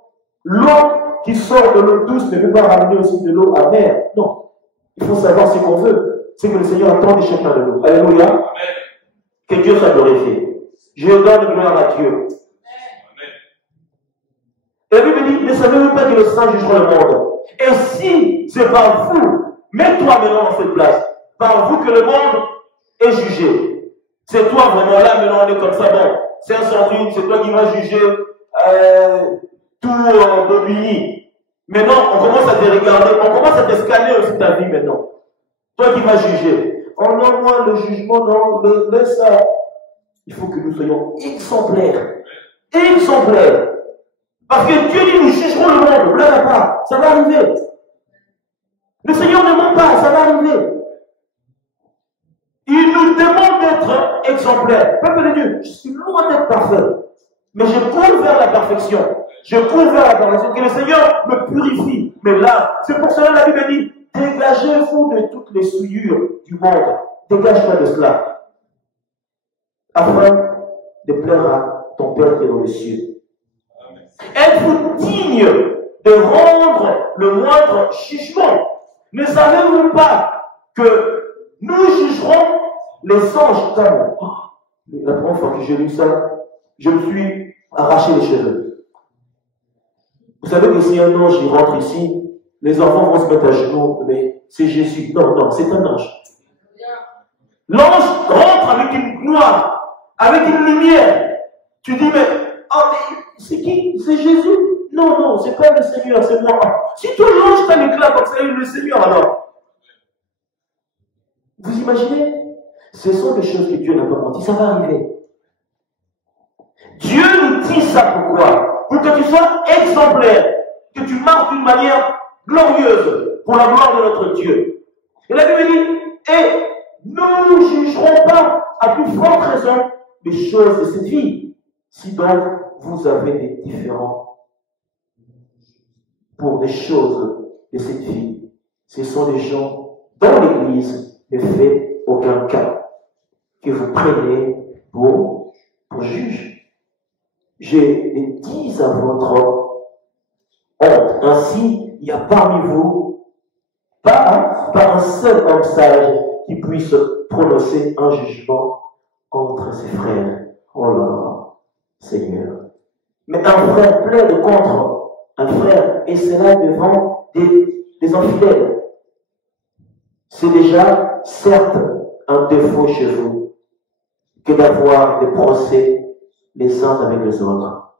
L'eau qui sort de l'eau douce ne peut pas ramener aussi de l'eau amère. Non. Il faut savoir ce qu'on veut. C'est que le Seigneur attend de chacun de nous. Alléluia. Que Dieu soit glorifié. Je donne gloire à Dieu. Et la Bible dit, ne savez-vous pas que le saint jugera le monde? Et si c'est par vous, mets-toi maintenant dans cette place, par vous que le monde est jugé. C'est toi vraiment là, maintenant on est comme ça, bon. C'est un sandwich, c'est toi qui vas juger tout en Bobigny. Maintenant, on commence à te regarder, on commence à te scanner aussi ta vie maintenant. Toi qui vas juger. Oh non, moi, le jugement, non, laisse ça. Il faut que nous soyons exemplaires. Exemplaires. Parce que Dieu dit, nous jugerons le monde. Ne blague pas. Ça va arriver. Le Seigneur ne ment pas, ça va arriver. Il nous demande d'être exemplaires. Peuple de Dieu, je suis loin d'être parfait. Mais je cours vers la perfection. Je cours vers la perfection. Que le Seigneur me purifie. Mais là, c'est pour cela que la Bible dit, dégagez-vous de toutes les souillures du monde. Dégage-toi de cela. Afin de plaire à ton Père qui est dans les cieux. Êtes-vous digne de rendre le moindre jugement? Ne savez-vous pas que nous jugerons les anges d'amour? La première fois que j'ai lu ça, je me suis arraché les cheveux. Vous savez que si un ange il rentre ici, les enfants vont se mettre à genoux, mais c'est Jésus. Non, non, c'est un ange. L'ange rentre avec une gloire, avec une lumière. Tu dis, mais, oh, mais c'est qui? C'est Jésus? Non, non, c'est pas le Seigneur, c'est moi. Si tout l'ange t'a l'éclat comme ça, le Seigneur alors. Vous imaginez? Ce sont des choses que Dieu n'a pas menti, ça va arriver. Dieu nous dit ça pourquoi? Pour que tu sois exemplaire, que tu marches d'une manière glorieuse pour la gloire de notre Dieu. Et la Bible dit, et nous ne jugerons pas à plus forte raison les choses de cette vie, si donc vous avez des différends pour des choses de cette vie. Ce sont des gens dans l'Église ne fait aucun cas que vous prenez pour juge. Je le dis à votre honte. Ainsi, il y a parmi vous pas un seul homme sage qui puisse prononcer un jugement entre ses frères. Oh là là, Seigneur. Mais un frère plaide contre un frère, et c'est là devant des infidèles. C'est déjà, certes, un défaut chez vous que d'avoir des procès les uns avec les autres.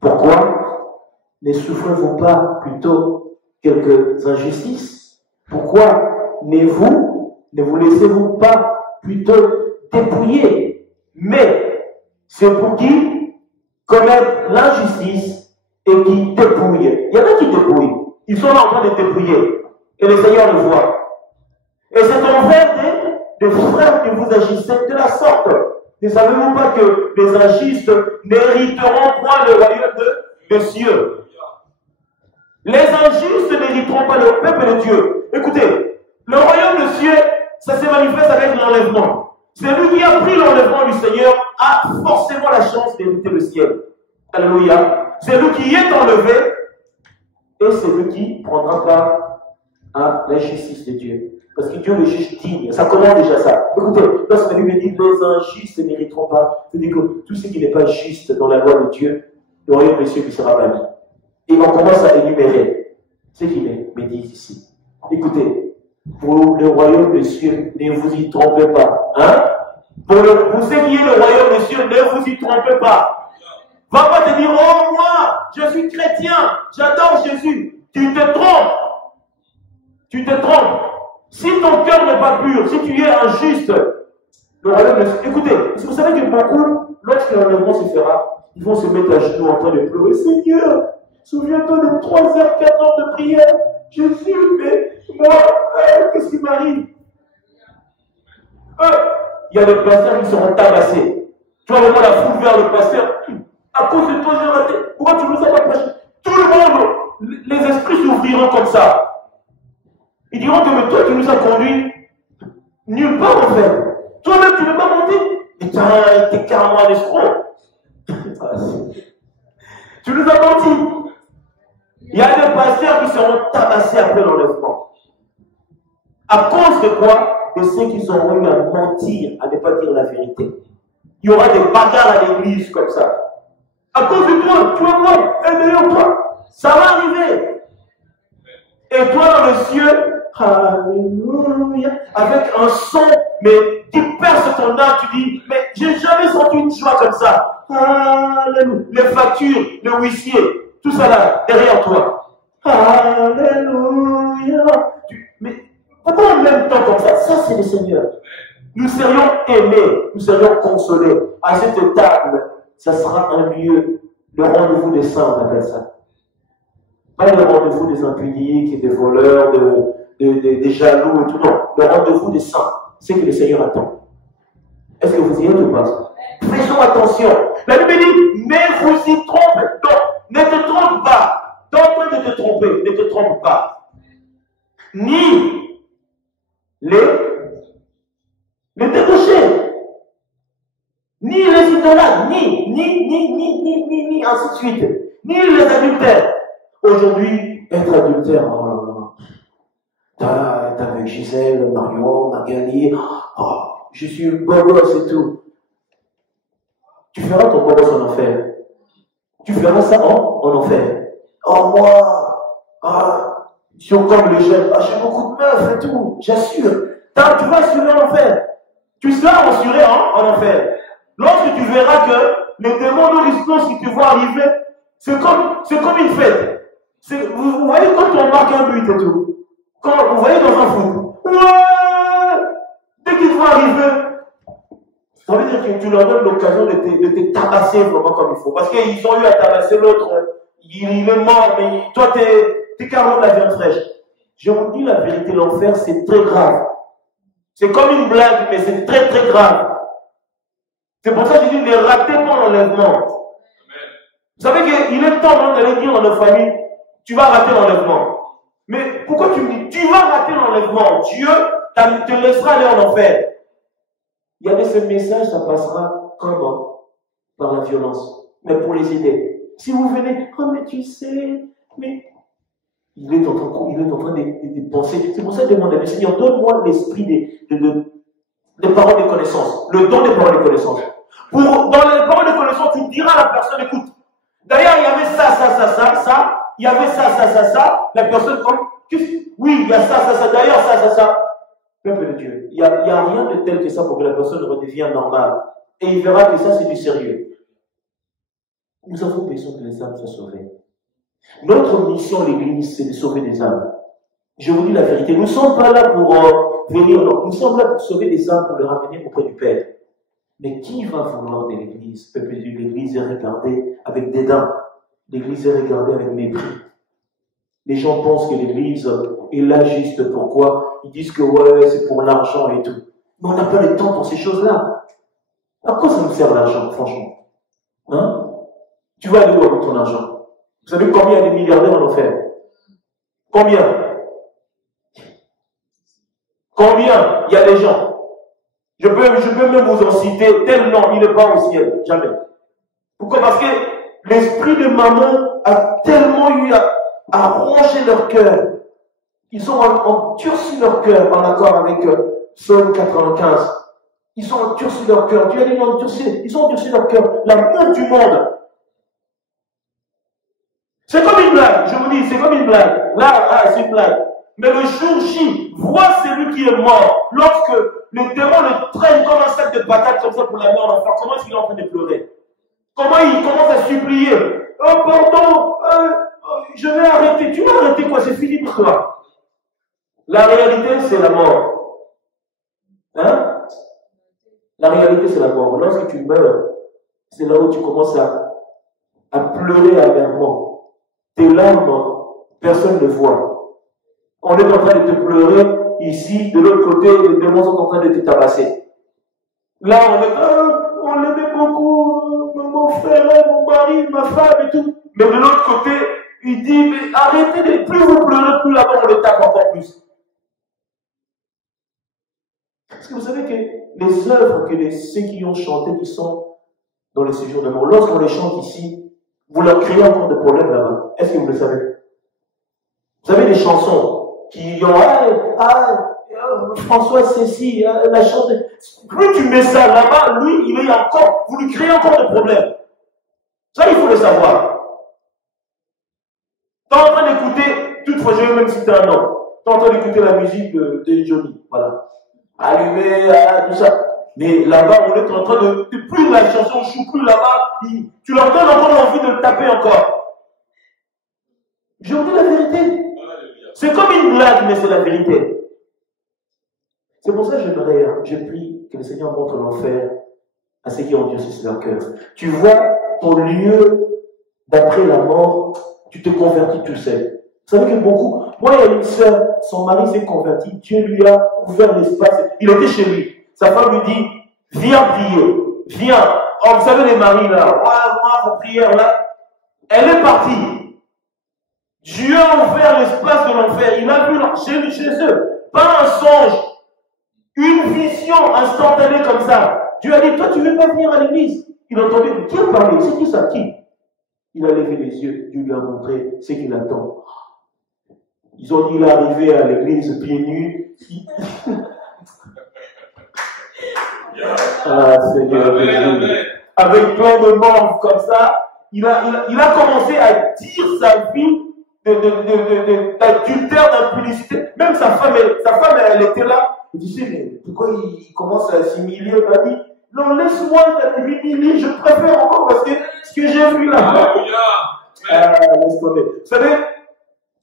Pourquoi ne souffrez-vous pas plutôt quelques injustices? Pourquoi ne vous laissez-vous pas plutôt dépouiller? Mais c'est pour qui commettent l'injustice et qui dépouillent. Il y en a qui dépouillent. Ils sont là en train de dépouiller. Et le Seigneur le voit. Et c'est envers des frères que vous agissez de la sorte. Ne savez-vous pas que les injustes n'hériteront point le royaume des cieux? Les injustes n'hériteront pas le peuple de Dieu. Écoutez, le royaume des cieux, ça se manifeste avec l'enlèvement. Celui qui a pris l'enlèvement du Seigneur a forcément la chance d'hériter le ciel. Alléluia. Celui qui est enlevé et celui qui prendra part à la justice de Dieu. Parce que Dieu le juge digne. Ça commence déjà ça. Écoutez, lorsque la Bible dit les injustes ne mériteront pas, c'est-à-dire que tout ce qui n'est pas juste dans la loi de Dieu, le royaume des cieux lui sera banni. Et on commence à énumérer ce qu'il me dit ici. Écoutez, pour le royaume des cieux, ne vous y trompez pas. Hein? Pour ce qui est le royaume des cieux, ne vous y trompez pas. Va pas te dire, oh moi, je suis chrétien, j'adore Jésus. Tu te trompes. Tu te trompes. Si ton cœur n'est pas pur, si tu es injuste, le royaume des cieux. Écoutez, vous savez que beaucoup, lorsque l'enlèvement se fera, ils vont se mettre à genoux en train de pleurer. Seigneur, souviens-toi de 3 heures, 4 heures de prière. Jésus, mais moi, qu'est-ce qui m'arrive? Il y a des pasteurs qui seront tabassés. Tu vas vraiment la foule vers le pasteur. À cause de toi, j'ai raté. Pourquoi tu nous as pas prêché? Tout le monde, les esprits s'ouvriront comme ça. Ils diront que mais toi, tu nous as conduits nulle part en fait. Toi-même, tu n'es pas monté. Mais t'es carrément un escroc. Tu nous as menti. Il y a des pasteurs qui seront tabassés après l'enlèvement. À cause de quoi? De ceux qui seront eu à mentir, à ne pas dire la vérité. Il y aura des bagarres à l'église comme ça. À cause de toi, tu vas voir, et d'ailleurs toi, ça va arriver. Et toi dans le cieux, alléluia, avec un son, mais qui perce ton âme, tu dis, mais j'ai jamais senti une joie comme ça. Alléluia. Les factures, le huissier, tout ça là, derrière toi. Alléluia. Mais pourquoi on aime tant comme ça? Ça, c'est le Seigneur. Nous serions aimés, nous serions consolés. À cette table, ça sera un lieu, le rendez-vous des saints, on appelle ça. Pas le rendez-vous des impudiques et des voleurs, des jaloux et tout, non. Le rendez-vous des saints, c'est que le Seigneur attend. Est-ce que vous y êtes ou pas? Faisons attention. La Bible dit, mais vous y trompez. Donc, ne te trompe pas. Tente de te tromper, ne te trompe pas. Ni les débauchés, ni les idolâtres, ni, ainsi de suite, ni les adultères. Aujourd'hui, être adultère, oh là là, t'es avec Gisèle, Marion, Magali, oh, je suis beau gosse et tout. Tu feras ton beau gosse en enfer. Tu feras ça en enfer. Oh moi, je suis comme les jeunes, j'ai beaucoup de meufs et tout, j'assure. Tu vas assurer en enfer. Tu seras assuré en enfer. Lorsque tu verras que les démons de qui te voient arriver, c'est comme une fête. Vous voyez quand on marque un but et tout. Quand vous voyez dans un foot. Ouais, dès qu'ils vont arriver, ça veut dire que tu leur donnes l'occasion de te tabasser vraiment comme il faut. Parce qu'ils ont eu à tabasser l'autre. Il est mort, mais toi, t'es carrément de la viande fraîche. Je vous dis la vérité, l'enfer, c'est très grave. C'est comme une blague, mais c'est très très grave. C'est pour ça que je dis, ne ratez pas l'enlèvement. Vous savez qu'il est temps d'aller dire dans nos familles, tu vas rater l'enlèvement. Mais pourquoi tu me dis, tu vas rater l'enlèvement? Dieu te laissera aller en enfer. Il y a ce message, ça passera comment? Par la violence. Mais pour les aider. Si vous venez, oh mais tu sais, mais il est en train de penser. C'est pour ça que je demande à Dieu, Seigneur, donne-moi l'esprit des paroles de connaissance. Le don des paroles de connaissance. Dans les paroles de connaissance, tu diras à la personne, écoute, d'ailleurs, il y avait ça, il y avait ça, la personne comme, oui, il y a ça, d'ailleurs, ça. Peuple de Dieu, il n'y a rien de tel que ça pour que la personne redevienne normale. Et il verra que ça, c'est du sérieux. Nous avons besoin que les âmes soient sauvées. Notre mission, l'Église, c'est de sauver des âmes. Je vous dis la vérité, nous ne sommes pas là pour venir, non, nous sommes là pour sauver des âmes, pour les ramener auprès du Père. Mais qui va vouloir de l'Église? Peuple de Dieu, l'Église est regardée avec dédain. L'Église est regardée avec mépris. Les gens pensent que l'Église est là juste pourquoi? Ils disent que ouais, c'est pour l'argent et tout. Mais on n'a pas le temps pour ces choses-là. À quoi ça nous sert l'argent, franchement? Hein? Tu vas aller où avec ton argent? Vous savez combien il y a des milliardaires en enfer? Combien? Combien il y a des gens? Je peux même vous en citer, tel nom, il n'est pas au ciel. Jamais. Pourquoi? Parce que l'esprit de maman a tellement eu à ronger leur cœur. Ils ont endurci leur cœur en accord avec Psaume 95. Ils ont endurci leur cœur. Dieu a dit ils ont endurci leur cœur. L'amour du monde. C'est comme une blague, je vous dis, c'est comme une blague. Là, c'est une blague. Mais le jour J, vois celui qui est mort. Lorsque le démon le traîne comme un sac de patates comme ça pour l'amener en enfer, comment est-ce qu'il est en train de pleurer? Comment il commence à supplier? Oh pardon, je vais arrêter. Tu vas arrêter quoi? C'est fini pour toi. La réalité, c'est la mort. Hein? La réalité, c'est la mort. Lorsque tu meurs, c'est là où tu commences à pleurer amèrement. Tes larmes, personne ne voit. On est en train de te pleurer ici, de l'autre côté, les démons sont en train de te tabasser. Là, on l'aimait beaucoup, mon frère, mon mari, ma femme et tout. Mais de l'autre côté, il dit, mais arrêtez de plus vous pleurez, plus là-bas on le tape encore plus. Parce que vous savez que les œuvres que ceux qui ont chanté, qui sont dans le séjour de mort, lorsqu'on les chante ici, vous leur créez encore des problèmes là-bas. Est-ce que vous le savez? Vous savez les chansons qui ont François Cécile, la chanson. Plus tu mets ça là-bas, lui, il est encore, vous lui créez encore des problèmes. Ça, il faut le savoir. T'es en train d'écouter, toutefois, je vais même citer si tu es un homme. Tu es en train d'écouter la musique de Johnny. Voilà. Allumé, tout ça. Mais là-bas, on est en train de plus la chanson joue plus là-bas. Tu leur donnes encore envie de le taper encore. Je vous dis la vérité. C'est comme une blague, mais c'est la vérité. C'est pour ça que je prie que le Seigneur montre l'enfer à ceux qui endurcissent leur cœur. Tu vois ton lieu d'après la mort, tu te convertis tout seul. Vous savez que beaucoup, moi il y a une sœur, son mari s'est converti, Dieu lui a ouvert l'espace, il était chez lui. Sa femme lui dit, viens prier, viens. Oh, vous savez les maris là, moi vos prières là, elle est partie. Dieu a ouvert l'espace de l'enfer, il a vu chez eux, pas un songe, une vision instantanée comme ça. Dieu a dit, toi tu ne veux pas venir à l'église. Il a entendu, qui a parlé? C'est qui ça? Qui? Il a levé les yeux, Dieu lui a montré ce qu'il attend. Ils ont dit, il est arrivé à l'église pieds nus. Ah, Seigneur, avec plein de membres comme ça, il a commencé à dire sa vie d'adultère, d'impudicité. Même sa femme, elle était là. Il disait, mais pourquoi il commence à s'humilier? Il a dit, non, laisse-moi m'humilier, je préfère encore parce que ce que j'ai vu là. Laisse tomber. Vous savez,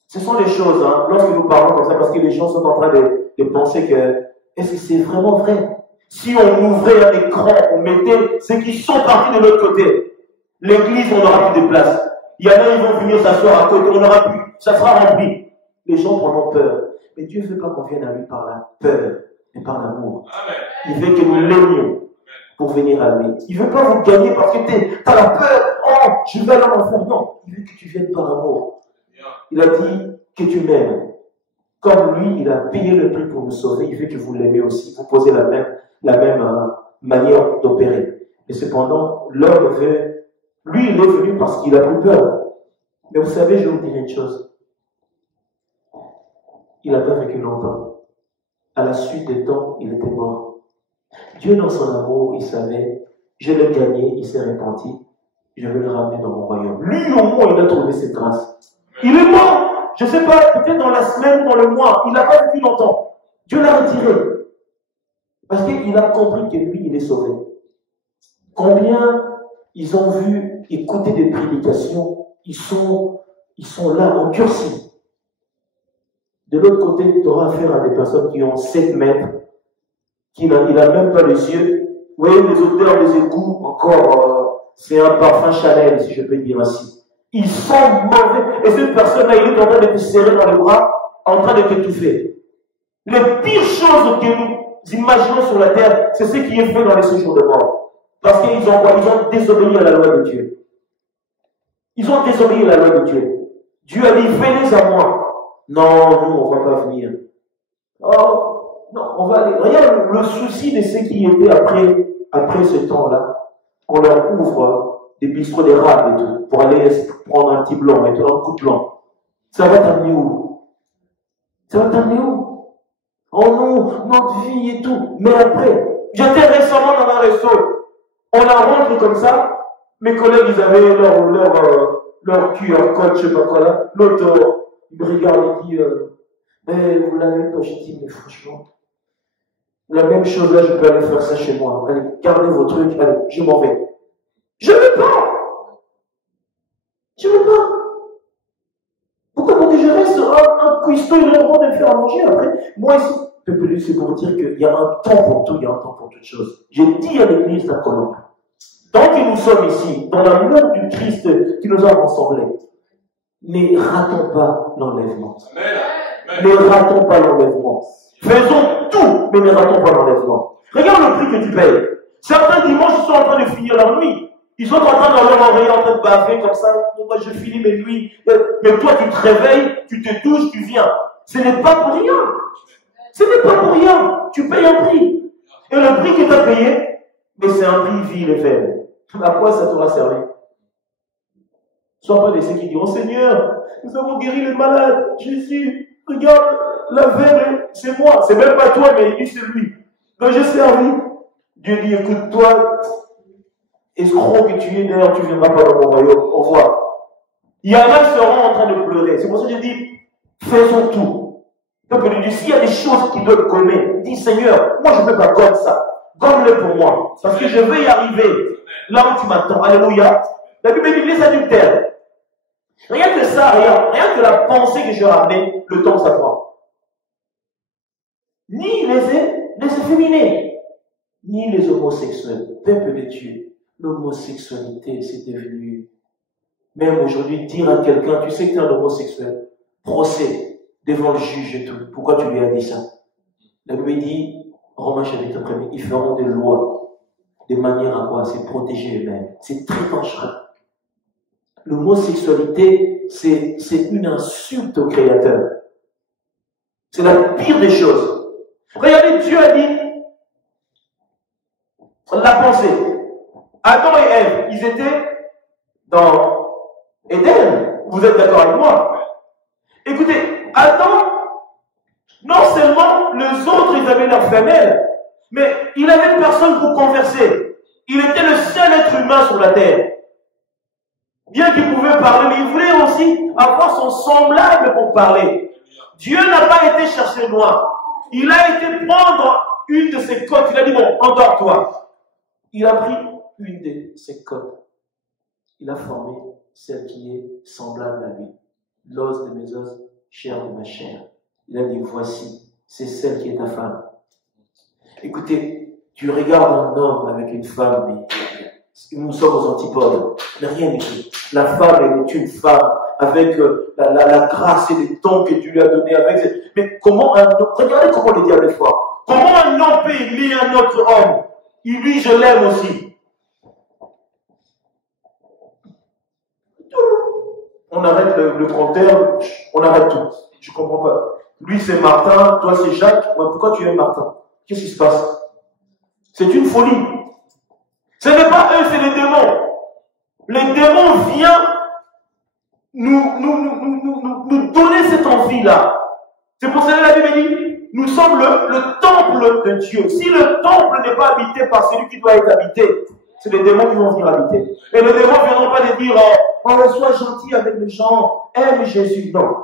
ce sont des choses, hein, lorsque nous parlons comme ça, parce que les gens sont en train de penser que, est-ce que c'est vraiment vrai? Si on ouvrait un écran, on mettait ceux qui sont partis de l'autre côté, l'église, on n'aura plus de place. Il y en a, ils vont venir s'asseoir à côté, on n'aura plus, ça sera rempli. Les gens prendront peur. Mais Dieu ne veut pas qu'on vienne à lui par la peur, mais par l'amour. Il veut que nous l'aimions pour venir à lui. Il ne veut pas vous gagner parce que tu as la peur. Oh, je vais aller en enfer. Non, il veut que tu viennes par amour. Il a dit que tu m'aimes. Comme lui, il a payé le prix pour nous sauver, il veut que vous l'aimez aussi. Vous posez la même manière d'opérer. Et cependant, l'homme veut, lui, il est venu parce qu'il a plus peur. Mais vous savez, je vais vous dire une chose. Il n'a pas vécu longtemps. À la suite des temps, il était mort. Dieu, dans son amour, il savait, je l'ai gagné, il s'est repenti, je vais le ramener dans mon royaume. Lui, au moins, il a trouvé cette grâce. Il est mort, je ne sais pas, peut-être dans la semaine, dans le mois, il n'a pas vécu longtemps. Dieu l'a retiré. Parce qu'il a compris que lui, il est sauvé. Combien ils ont vu écouter des prédications, ils sont là, endurcis. De l'autre côté, tu auras affaire à des personnes qui ont 7 mètres, il n'a même pas les yeux. Vous voyez, les odeurs des égouts, encore, c'est un parfum Chanel, si je peux dire ainsi. Ils sont mauvais. Et cette personne-là, il est en train de te serrer dans les bras, en train de t'étouffer. Les pires choses que nous imaginons sur la terre, c'est ce qui est fait dans les séjours de mort. Parce qu'ils ont désobéi à la loi de Dieu. Ils ont désobéi à la loi de Dieu. Dieu a dit, venez à moi. Non, nous, on ne va pas venir. Oh, non, on va aller. Regarde le souci de ceux qui étaient après ce temps-là, qu'on leur ouvre des bistrots d'érable et tout, pour aller prendre un petit blanc et tout, un coup de blanc. Ça va t'amener où? Ça va t'amener où? Oh non, notre vie et tout. Mais après, j'étais récemment dans un resto. On a rentré comme ça. Mes collègues, ils avaient leur QR code, je sais pas quoi là. L'autre, il me regarde et dit, mais vous l'avez pas. Je dis, mais franchement, la même chose là, je peux aller faire ça chez moi. Allez, gardez vos trucs, allez, je m'en vais. Je veux pas. Je veux pas. Pourquoi? Pour que je reste un cuistot, il a le droit de me faire manger après. Moi ici, Peuple, c'est pour dire qu'il y a un temps pour tout, il y a un temps pour toute chose. J'ai dit à l'église de Colombe, tant que nous sommes ici, dans l'amour du Christ qui nous a rassemblés, ne ratons pas l'enlèvement. Ne ratons pas l'enlèvement. Faisons tout, mais ne ratons pas l'enlèvement. Regarde le prix que tu payes. Certains dimanches sont en train de finir leur nuit. Ils sont en train dans leur oreille, en train de baver comme ça. Moi, je finis mes nuits. Mais toi, tu te réveilles, tu te touches, tu viens. Ce n'est pas pour rien. Ce n'est pas pour rien. Tu payes un prix. Et le prix que tu as payé, mais c'est un prix vil et faible. À quoi ça t'aura servi? Sois pas de ceux qui diront, Seigneur, nous avons guéri les malades. Jésus, regarde, la verre, c'est moi. C'est même pas toi, mais il dit c'est lui. Donc j'ai servi. Dieu dit, écoute-toi, escroc que tu es, d'ailleurs, tu ne viendras pas dans mon royaume. Au revoir. Il y en a qui seront en train de pleurer. C'est pour ça que je dis, Faisons tout. Donc, il dit, s'il y a des choses qui doivent gommer, dis Seigneur, moi je ne veux pas gommer ça. Gomme-le pour moi. Parce que je veux y arriver là où tu m'attends. Alléluia. La Bible dit les adultères. Rien que ça, rien que la pensée que je vais ramener, le temps que ça prend. Ni les efféminés, ni les homosexuels. Peuple de Dieu, l'homosexualité, c'est devenu, même aujourd'hui, dire à quelqu'un, tu sais que tu es un homosexuel, procès devant le juge et tout. Pourquoi tu lui as dit ça? La Bible dit, Romains chapitre 1er, ils feront des lois de manière à quoi? C'est protéger eux-mêmes. C'est très dangereux. L'homosexualité, c'est une insulte au Créateur. C'est la pire des choses. Regardez, Dieu a dit, la pensée. Adam et Ève, ils étaient dans Éden. Vous êtes d'accord avec moi? Écoutez, Adam, non seulement les autres, ils avaient leur femelle, mais il n'avait personne pour converser. Il était le seul être humain sur la terre. Bien qu'il pouvait parler, mais il voulait aussi avoir son semblable pour parler. Dieu n'a pas été chercher loin. Il a été prendre une de ses côtes. Il a dit, bon, endors-toi. Il a pris une de ses côtes. Il a formé celle qui est semblable à lui. L'os de mes os, chair de ma chair. Il a dit, voici, c'est celle qui est ta femme. Écoutez, tu regardes un homme avec une femme, mais nous sommes aux antipodes. Mais rien du tout. La femme, elle est une femme avec la grâce et les dons que Dieu lui a donnés. Mais comment un homme, regardez comment le diable est fort. Comment un homme peut aimer un autre homme? Il dit, je l'aime aussi. On arrête le compteur, on arrête tout. Je comprends pas. Lui c'est Martin, toi c'est Jacques. Ouais, pourquoi tu aimes Martin? Qu'est-ce qui se passe? C'est une folie. Ce n'est pas eux, c'est les démons. Les démons viennent nous donner cette envie-là. C'est pour ça que la Bible dit, nous sommes le temple de Dieu. Si le temple n'est pas habité par celui qui doit être habité, c'est les démons qui vont venir habiter. Et les démons ne viendront pas te dire, oh, sois gentil avec les gens, aime Jésus. Non.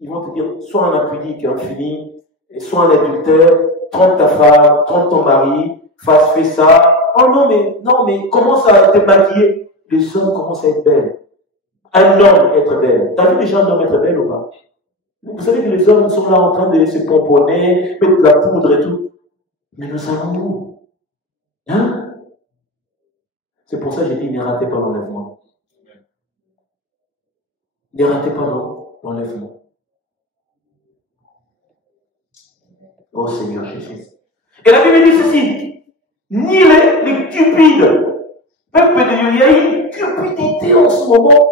Ils vont te dire, sois un impudique infini, et sois un adultère, trompe ta femme, trompe ton mari, fais ça. Oh non, mais commence à te maquiller. Les hommes commencent à être belles. Un homme être belle. T'as vu déjà un homme être belle ou pas? Vous savez que les hommes sont là en train de se pomponner, mettre de la poudre et tout. Mais nous savons où? Hein? C'est pour ça que j'ai dit, ne ratez pas l'enlèvement. Ne ratez pas l'enlèvement. Oh Seigneur Jésus. Et la Bible dit ceci, ni les cupides. Peuple de Dieu, il y a une cupidité en ce moment.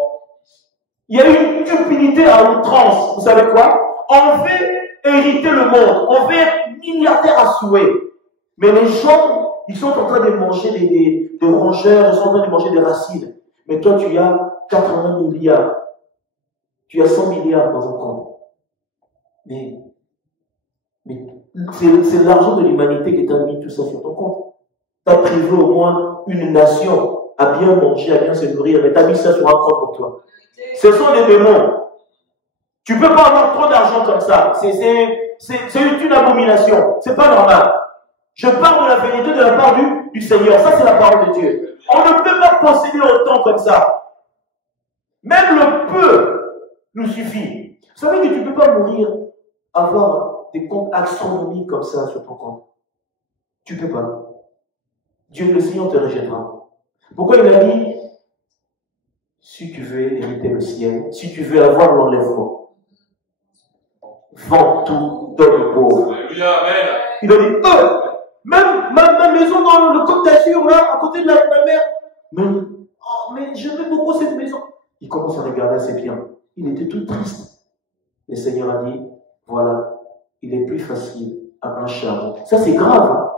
Il y a une cupidité à outrance. Vous savez quoi? On veut hériter le monde. On veut être milliardaire à souhait. Mais les gens, ils sont en train de manger des rongeurs, ils sont en train de manger des racines. Mais toi, tu as 80 milliards. Tu as 100 milliards dans un compte. Mais c'est l'argent de l'humanité qui t'a mis tout ça sur ton compte. Tu as privé au moins une nation à bien manger, à bien se nourrir, mais tu as mis ça sur un compte pour toi. Ce sont des démons. Tu ne peux pas avoir trop d'argent comme ça. C'est une abomination. C'est pas normal. Je parle de la vérité de la part du Seigneur. Ça, c'est la parole de Dieu. On ne peut pas posséder autant comme ça. Même le peu nous suffit. Vous savez que tu ne peux pas mourir, avoir des comptes astronomiques comme ça sur ton compte. Tu ne peux pas. Dieu, le Seigneur te rejettera. Pourquoi il a dit, si tu veux hériter le ciel, si tu veux avoir l'enlèvement, vends tout, donne aux pauvres. Il a dit, même ma maison dans le Côte d'Azur, là, à côté de la mer, mais je veux beaucoup cette maison. Il commence à regarder ses biens. Il était tout triste. Le Seigneur a dit, voilà, il est plus facile à un charbon. Ça, c'est grave. Hein?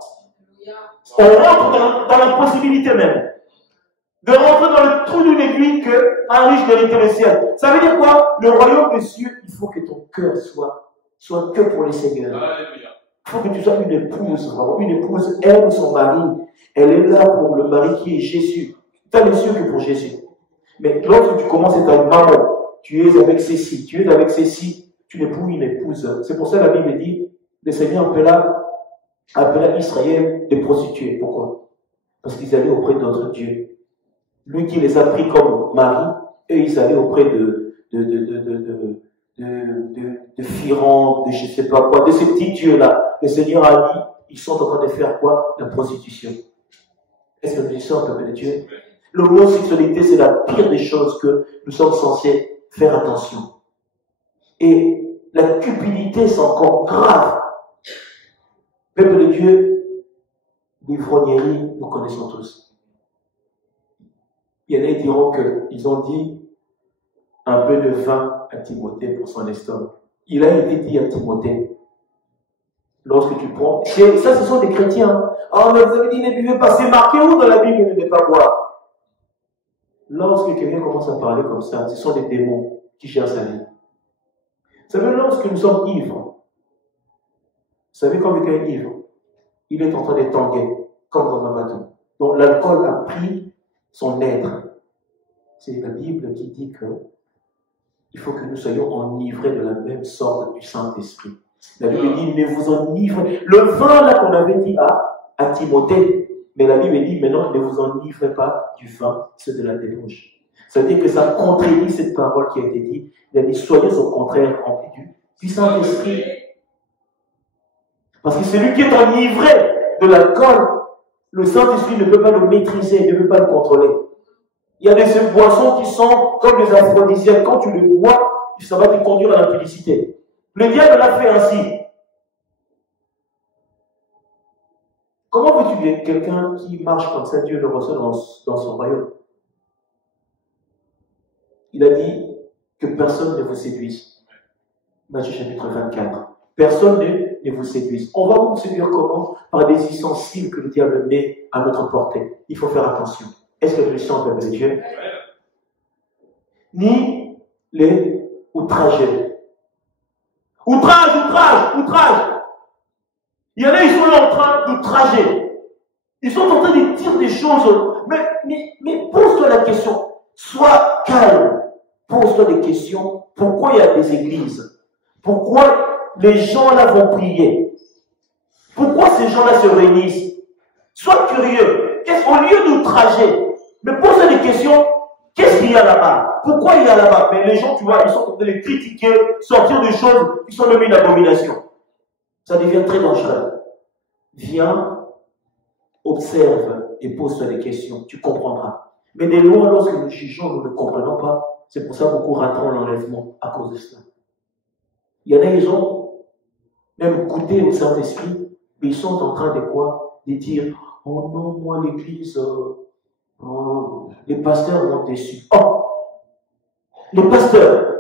On rentre dans la possibilité même de rentrer dans le trou d'une aiguille qu'un riche d'hériter le ciel. Ça veut dire quoi? Le royaume des cieux, il faut que ton cœur soit que pour le Seigneur. Il faut que tu sois une épouse, vraiment. Une épouse aime son mari. Elle est là pour le mari qui est Jésus. Tu as les yeux que pour Jésus. Mais lorsque tu commences à être maman, tu es avec ceci, tu es avec ceci, tu n'es pour une épouse. C'est pour ça que la Bible dit, le Seigneur appela Israël des prostituées. Pourquoi? Parce qu'ils allaient auprès d'autres dieux. Lui qui les a pris comme mari, eux ils allaient auprès de Phiron, de je ne sais pas quoi, de ces petits dieux-là. Le Seigneur a dit, ils sont en train de faire quoi? La prostitution. Est-ce que nous disons, peuple de Dieu? L'homosexualité, c'est la pire des choses que nous sommes censés faire attention. Et la cupidité, c'est encore grave. Peuple de Dieu, l'ivrognerie, nous connaissons tous. Il y en a qui diront qu'ils ont dit un peu de vin à Timothée pour son estomac. Il a été dit à Timothée, lorsque tu prends, ça ce sont des chrétiens. Ah, mais vous avez dit ne buvez pas, c'est marqué où dans la Bible de ne pas boire? Lorsque quelqu'un commence à parler comme ça, ce sont des démons qui gèrent sa vie. Vous savez, lorsque nous sommes ivres, vous savez quand quelqu'un est ivre, il est en train de tanguer, comme dans un bateau. Donc l'alcool a pris son être. C'est la Bible qui dit que il faut que nous soyons enivrés de la même sorte du Saint-Esprit. La Bible dit, ne vous enivrez. Le vin là qu'on avait dit à Timothée, mais la Bible dit, maintenant, ne vous enivrez pas du vin, c'est de la débauche. Ça veut dire que ça contredit cette parole qui a été dite. Il a dit, soyez au contraire remplis du Saint-Esprit. Parce que celui qui est enivré de l'alcool, le Saint-Esprit ne peut pas le maîtriser, ne peut pas le contrôler. Il y a des boissons qui sont comme des aphrodisiaques. Quand tu les bois, ça va te conduire à l'impudicité. Le diable l'a fait ainsi. Comment veux-tu bien quelqu'un qui marche comme ça, Dieu le reçoit dans son royaume? Il a dit que personne ne vous séduise. Matthieu chapitre 24. Personne ne vous séduise. On va vous séduire comment? Par des ustensiles que le diable met à notre portée. Il faut faire attention. Est-ce que nous sommes peuple de Dieu? Ni les outragés. Outrage. Il y en a, ils sont là en train d'outrager. Ils sont en train de dire des choses. Mais pose-toi la question. Sois calme. Pose-toi des questions. Pourquoi il y a des églises? Pourquoi les gens là vont prier? Pourquoi ces gens-là se réunissent? Sois curieux. Au lieu d'outrager, mais pose-toi des questions. Qu'est-ce qu'il y a là-bas? Pourquoi il y a là-bas? Mais les gens, tu vois, ils sont en train de les critiquer, sortir des choses qui sont même une abomination. Ça devient très dangereux. Viens, observe et pose-toi des questions. Tu comprendras. Mais des lois, lorsque nous jugeons, nous ne comprenons pas. C'est pour ça que beaucoup rateront l'enlèvement à cause de cela. Il y en a, ils ont même goûté au Saint-Esprit, mais ils sont en train de quoi? De dire, oh non, moi, l'église, les pasteurs m'ont déçu. Oh! Les pasteurs.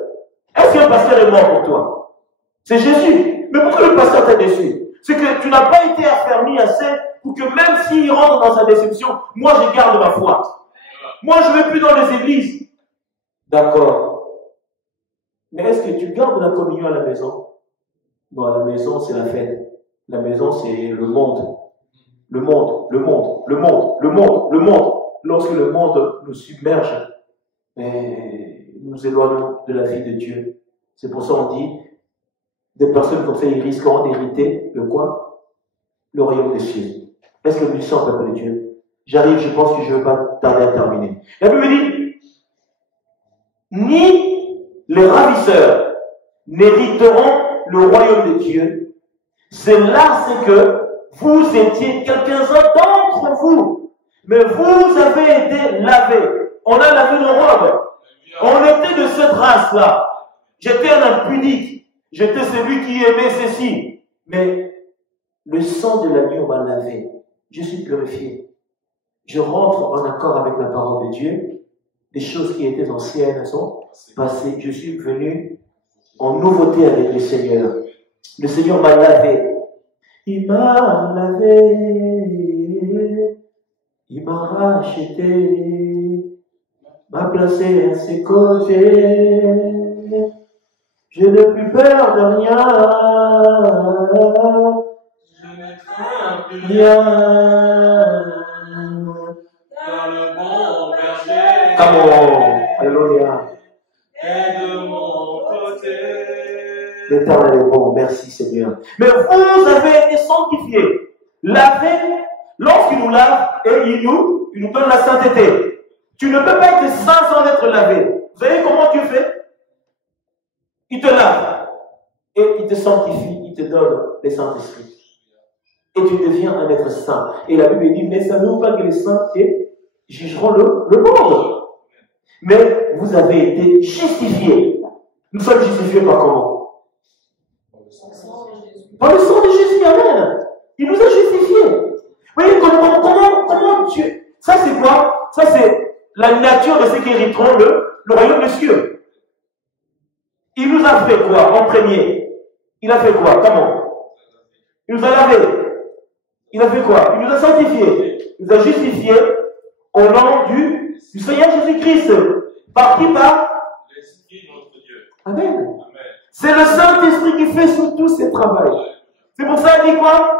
Est-ce qu'un pasteur est mort pour toi? C'est Jésus. Mais pourquoi le pasteur t'a déçu? C'est que tu n'as pas été affermi assez pour que même s'il rentre dans sa déception, moi je garde ma foi. Moi je ne vais plus dans les églises. D'accord. Mais est-ce que tu gardes la communion à la maison? Non, à la maison c'est la fête. La maison c'est le monde. Le monde. Lorsque le monde nous submerge, nous éloignons de la vie de Dieu. C'est pour ça qu'on dit, des personnes comme ça, ils risqueront d'hériter le quoi? Le royaume des cieux. Est-ce que nous sommes peuple de Dieu? J'arrive, je pense que je ne vais pas tarder à terminer. La Bible dit, ni les ravisseurs n'hériteront le royaume de Dieu. C'est que vous étiez quelques-uns d'entre vous, mais vous avez été lavés. On a lavé nos robes. On était de cette race-là. J'étais un impudique. J'étais celui qui aimait ceci. Mais le sang de l'agneau m'a lavé. Je suis purifié. Je rentre en accord avec la parole de Dieu. Les choses qui étaient anciennes sont passées. Je suis venu en nouveauté avec le Seigneur. Le Seigneur m'a lavé. Il m'a lavé. Il m'a racheté. M'a placé à ses côtés. Je n'ai plus peur de rien. Je ne crains plus rien. Car le bon berger Come on. Alléluia. est de mon côté. Le L'Éternel est bon, merci Seigneur. Mais vous avez été sanctifiés, lavés, lorsqu'il nous lave et il nous donne la sainteté. Tu ne peux pas être saint sans être lavé. Vous savez comment tu fais? Il te lave et il te sanctifie, il te donne le Saint-Esprit. Et tu deviens un être saint. Et la Bible dit, mais savez-vous pas que les saints jugeront le monde? Mais vous avez été justifiés. Nous sommes justifiés par comment? Par le sang de Jésus, amen. Il nous a justifiés. Vous voyez comment Dieu... Ça c'est quoi? Ça c'est la nature de ceux qui hériteront le royaume des cieux. Il nous a fait quoi en premier? Il a fait quoi? Comment? Il nous a lavé. Il a fait quoi? Il nous a sanctifiés. Il nous a justifiés au nom du Seigneur Jésus-Christ. Par qui? Par l'Esprit de notre Dieu. Amen. C'est le Saint-Esprit qui fait sur tous ces travaux. C'est pour ça qu'il dit quoi?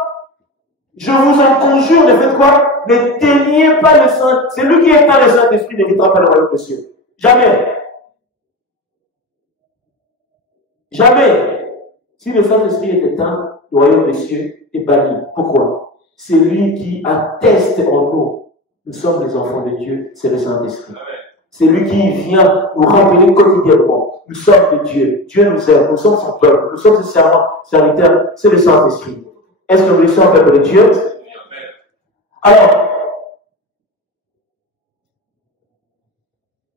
Je vous en conjure, ne faites quoi? N'éteignez pas le Saint. C'est lui qui éteint le Saint-Esprit, n'éteindra pas le royaume des cieux. Jamais. Jamais. Si le Saint-Esprit est éteint, le royaume des cieux est banni. Pourquoi? C'est lui qui atteste en nous. Nous sommes les enfants de Dieu, c'est le Saint-Esprit. C'est lui qui vient nous rappeler quotidiennement. Nous sommes de Dieu. Dieu nous aime. Nous sommes son peuple. Nous sommes ses serviteurs. C'est le Saint-Esprit. Est-ce que nous sommes peuple de Dieu? Alors,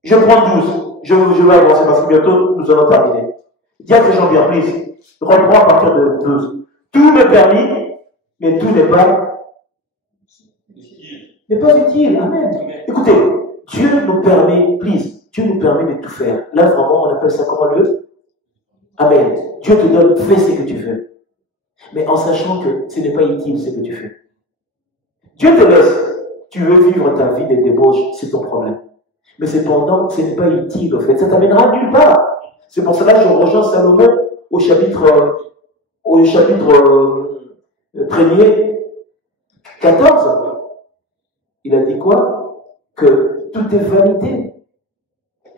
je prends 12. Je vais avancer parce que bientôt nous allons terminer. Dis à tes gens bien, please. Reprends à partir de 12. Tout m'est permis, mais tout n'est pas utile. Amen. Écoutez, Dieu nous permet, please, Dieu nous permet de tout faire. Là, vraiment, on appelle ça comment le? Amen. Dieu te donne, fais ce que tu veux. Mais en sachant que ce n'est pas utile ce que tu fais. Dieu te laisse. Tu veux vivre ta vie de débauche, c'est ton problème. Mais cependant, ce n'est pas utile, en fait. Ça t'amènera nulle part. C'est pour cela que je rejoins Salomon au chapitre 1er, 14. Il a dit quoi? Que tout est vanité.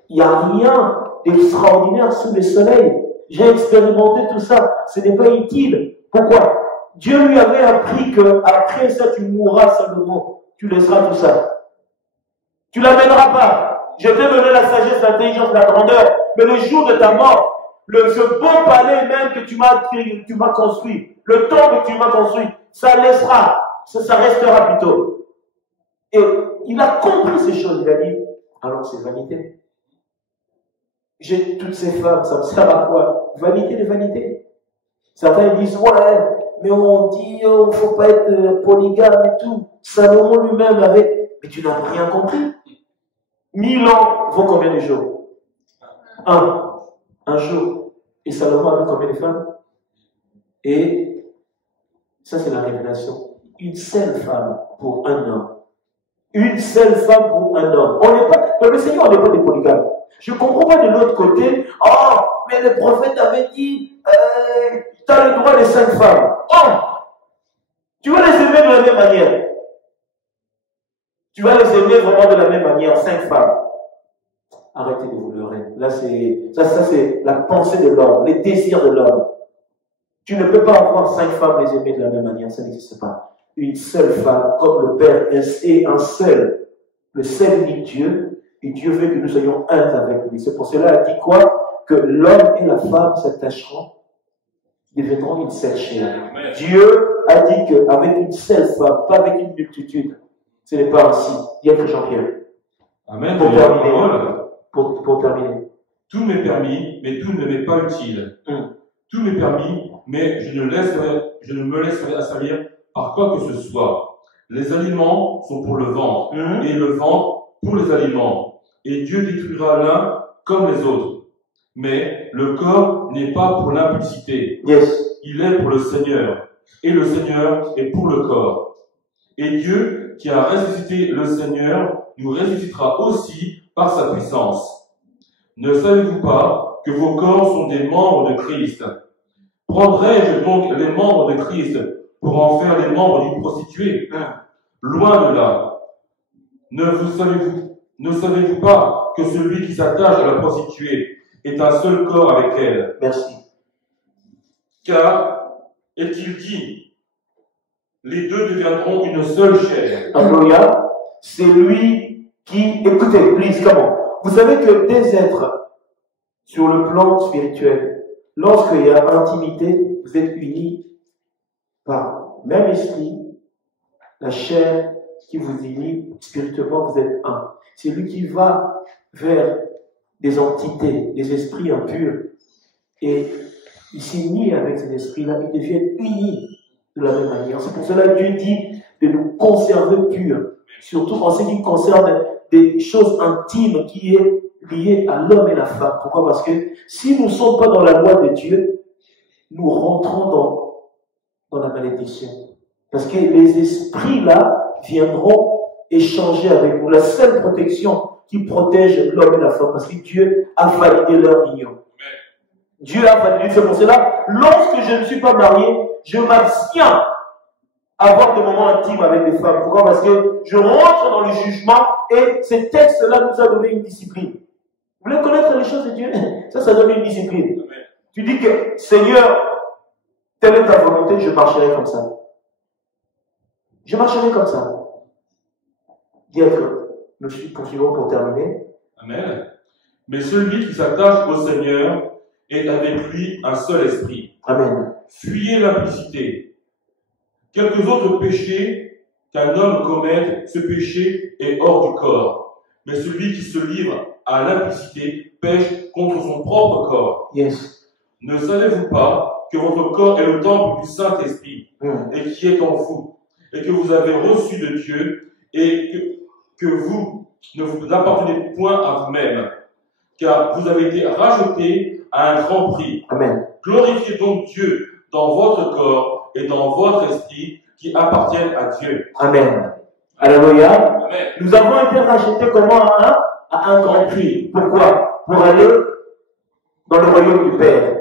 Il n'y a rien d'extraordinaire sous le soleil. J'ai expérimenté tout ça. Ce n'est pas utile. Pourquoi? Dieu lui avait appris que après ça, tu mourras, Salomon. Tu laisseras tout ça. Tu l'amèneras pas. Je t'ai donné la sagesse, l'intelligence, la grandeur. Mais le jour de ta mort, ce beau palais même que tu m'as construit, le temple que tu m'as construit, ça laissera. Ça restera plutôt. Et il a compris ces choses. Il a dit, alors c'est vanité. J'ai toutes ces femmes, ça me sert à quoi? Vanité de vanité. Certains disent, ouais, mais on dit, il ne faut pas être polygame et tout. Salomon lui-même avait, mais tu n'as rien compris. 1000 ans vaut combien de jours? Un jour. Et Salomon avait combien de femmes? Et ça, c'est la révélation. Une seule femme pour un homme. Une seule femme pour un homme. On n'est pas, dans le Seigneur, on n'est pas des polygames. Je ne comprends pas de l'autre côté. Oh, mais le prophète avait dit, tu as le droit de 5 femmes. Oh, tu vas les aimer de la même manière. Tu vas les aimer vraiment de la même manière, 5 femmes. Arrêtez de vous leurrer. Là, c'est la pensée de l'homme, les désirs de l'homme. Tu ne peux pas avoir 5 femmes les aimer de la même manière, ça n'existe pas. Une seule femme, comme le Père est un seul, le seul unique Dieu, et Dieu veut que nous soyons un avec lui. C'est pour cela qu'il dit quoi? Que l'homme et la femme s'attacheront, deviendront une seule chair. Dieu a dit qu'avec une seule femme, pas avec une multitude, ce n'est pas ainsi. Dis à Jean-Pierre. Amen. Pour terminer. Tout m'est permis, mais tout ne m'est pas utile. Tout m'est permis, mais je ne me laisserai assaillir par quoi que ce soit. Les aliments sont pour le ventre, et le ventre pour les aliments. Et Dieu détruira l'un comme les autres. Mais le corps n'est pas pour l'impudicité. Yes. Il est pour le Seigneur. Et le Seigneur est pour le corps. Et Dieu, qui a ressuscité le Seigneur, nous ressuscitera aussi par sa puissance. Ne savez-vous pas que vos corps sont des membres de Christ? Prendrai-je donc les membres de Christ pour en faire les membres d'une prostituée? Loin de là. Ne savez-vous pas que celui qui s'attache à la prostituée est un seul corps avec elle? Merci. Car, est-il dit, les deux deviendront une seule chair. Alléluia. C'est lui qui, écoutez, please, comment? Vous savez que des êtres, sur le plan spirituel, lorsqu'il y a intimité, vous êtes unis par même esprit, la chair qui vous unit spirituellement, vous êtes un. C'est lui qui va vers des entités, des esprits impurs, et il s'unit avec ces esprits-là, ils deviennent unis de la même manière. C'est pour cela que Dieu dit de nous conserver purs, surtout en ce qui concerne des choses intimes qui est liées à l'homme et la femme. Pourquoi? Parce que si nous ne sommes pas dans la loi de Dieu, nous rentrons dans la malédiction. Parce que les esprits-là viendront échanger avec nous. La seule protection qui protège l'homme et la femme, parce que Dieu a validé leur union. Dieu a validé. C'est pour cela, lorsque je ne suis pas marié, je m'abstiens à avoir des moments intimes avec des femmes. Pourquoi? Parce que je rentre dans le jugement et ces textes-là nous a donné une discipline. Vous voulez connaître les choses de Dieu? Ça donne une discipline. Amen. Tu dis que, Seigneur, telle est ta volonté, je marcherai comme ça. Je marcherai comme ça. Dire que nous poursuivons pour terminer. Amen. Mais celui qui s'attache au Seigneur est avec lui un seul esprit. Amen. Fuyez l'impudicité. Quelques autres péchés qu'un homme commette, ce péché est hors du corps. Mais celui qui se livre à l'impudicité pêche contre son propre corps. Yes. Ne savez-vous pas que votre corps est le temple du Saint-Esprit et qui est en vous, et que vous avez reçu de Dieu, et que vous ne vous appartenez point à vous-même, car vous avez été rachetés à un grand prix. Amen. Glorifiez donc Dieu dans votre corps et dans votre esprit qui appartiennent à Dieu. Amen. Alléluia. Amen. Nous avons été rachetés comment? À un grand prix. Pourquoi? Pour aller dans le royaume du Père.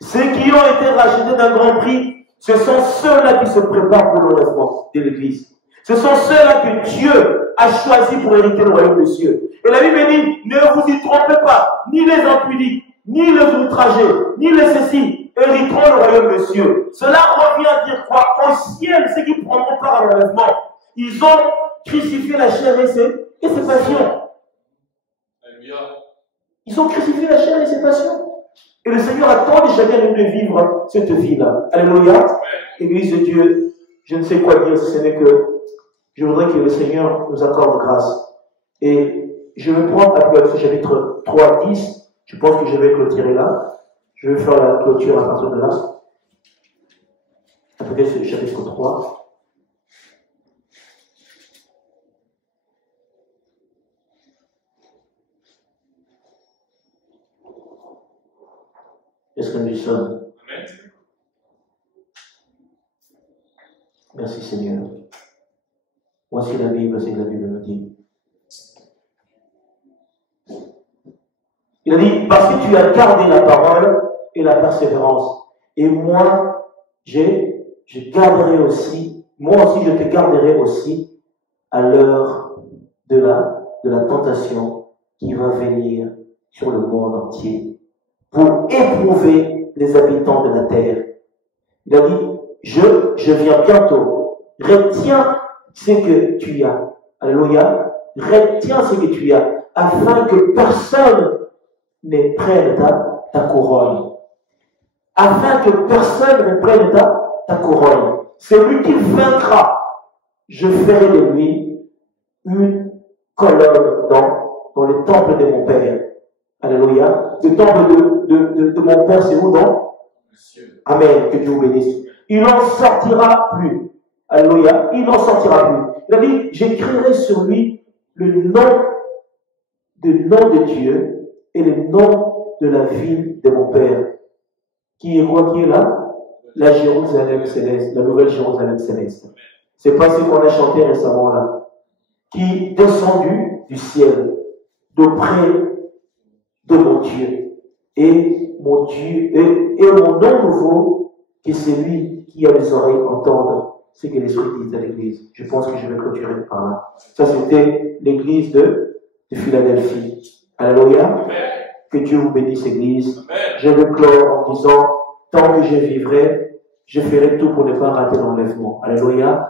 Ceux qui ont été rachetés d'un grand prix, ce sont ceux-là qui se préparent pour l'enlèvement de l'Église. Ce sont ceux-là que Dieu a choisi pour hériter le royaume des cieux. Et la Bible dit, ne vous y trompez pas, ni les impudiques, ni les outragés, ni les ceci, hériteront le royaume des cieux. Cela revient à dire quoi? Au ciel, ceux qui prendront part à l'enlèvement, ils ont crucifié la chair et ses passions. Ils ont crucifié la chair et ses passions. Et le Seigneur attend de chacun de nous de vivre cette vie-là. Alléluia. Église de Dieu, je ne sais quoi dire, ce n'est que je voudrais que le Seigneur nous accorde grâce. Et je vais prendre Apocalypse chapitre 3, 10. Je pense que je vais clôturer là. Je vais faire la clôture à partir de là. Apocalypse chapitre 3. Est-ce que nous y sommes? Amen. Merci Seigneur. Voici la Bible, c'est que la Bible nous dit. Il a dit, parce que tu as gardé la parole et la persévérance. Et moi, je garderai aussi, moi aussi je te garderai aussi à l'heure de la tentation qui va venir sur le monde entier pour éprouver les habitants de la terre. Il a dit, je viens bientôt. Retiens ce que tu as. Alléluia. Retiens ce que tu as, afin que personne ne prenne ta couronne. Afin que personne ne prenne ta couronne. Celui qui vaincra, je ferai de lui une colonne dans le temple de mon Père. Alléluia. Le temple de mon Père, c'est où donc? Amen. Que Dieu vous bénisse. Il n'en sortira plus. Alléluia. Il n'en sortira plus. Il a dit, j'écrirai sur lui le nom de Dieu et le nom de la ville de mon Père. Qui est quoi qui est là? La Jérusalem céleste, la nouvelle Jérusalem céleste. C'est pas ce qu'on a chanté récemment là. Qui est descendu du ciel, d'auprès de mon Dieu. Et mon Dieu, et mon nom nouveau, qui est celui qui a les oreilles entendre ce que l'Esprit dit à l'Église. Je pense que je vais clôturer par là. Ça, c'était l'Église de Philadelphie. Alléluia. Que Dieu vous bénisse, Église. Je vais clore en disant, tant que je vivrai, je ferai tout pour ne pas rater l'enlèvement. Alléluia.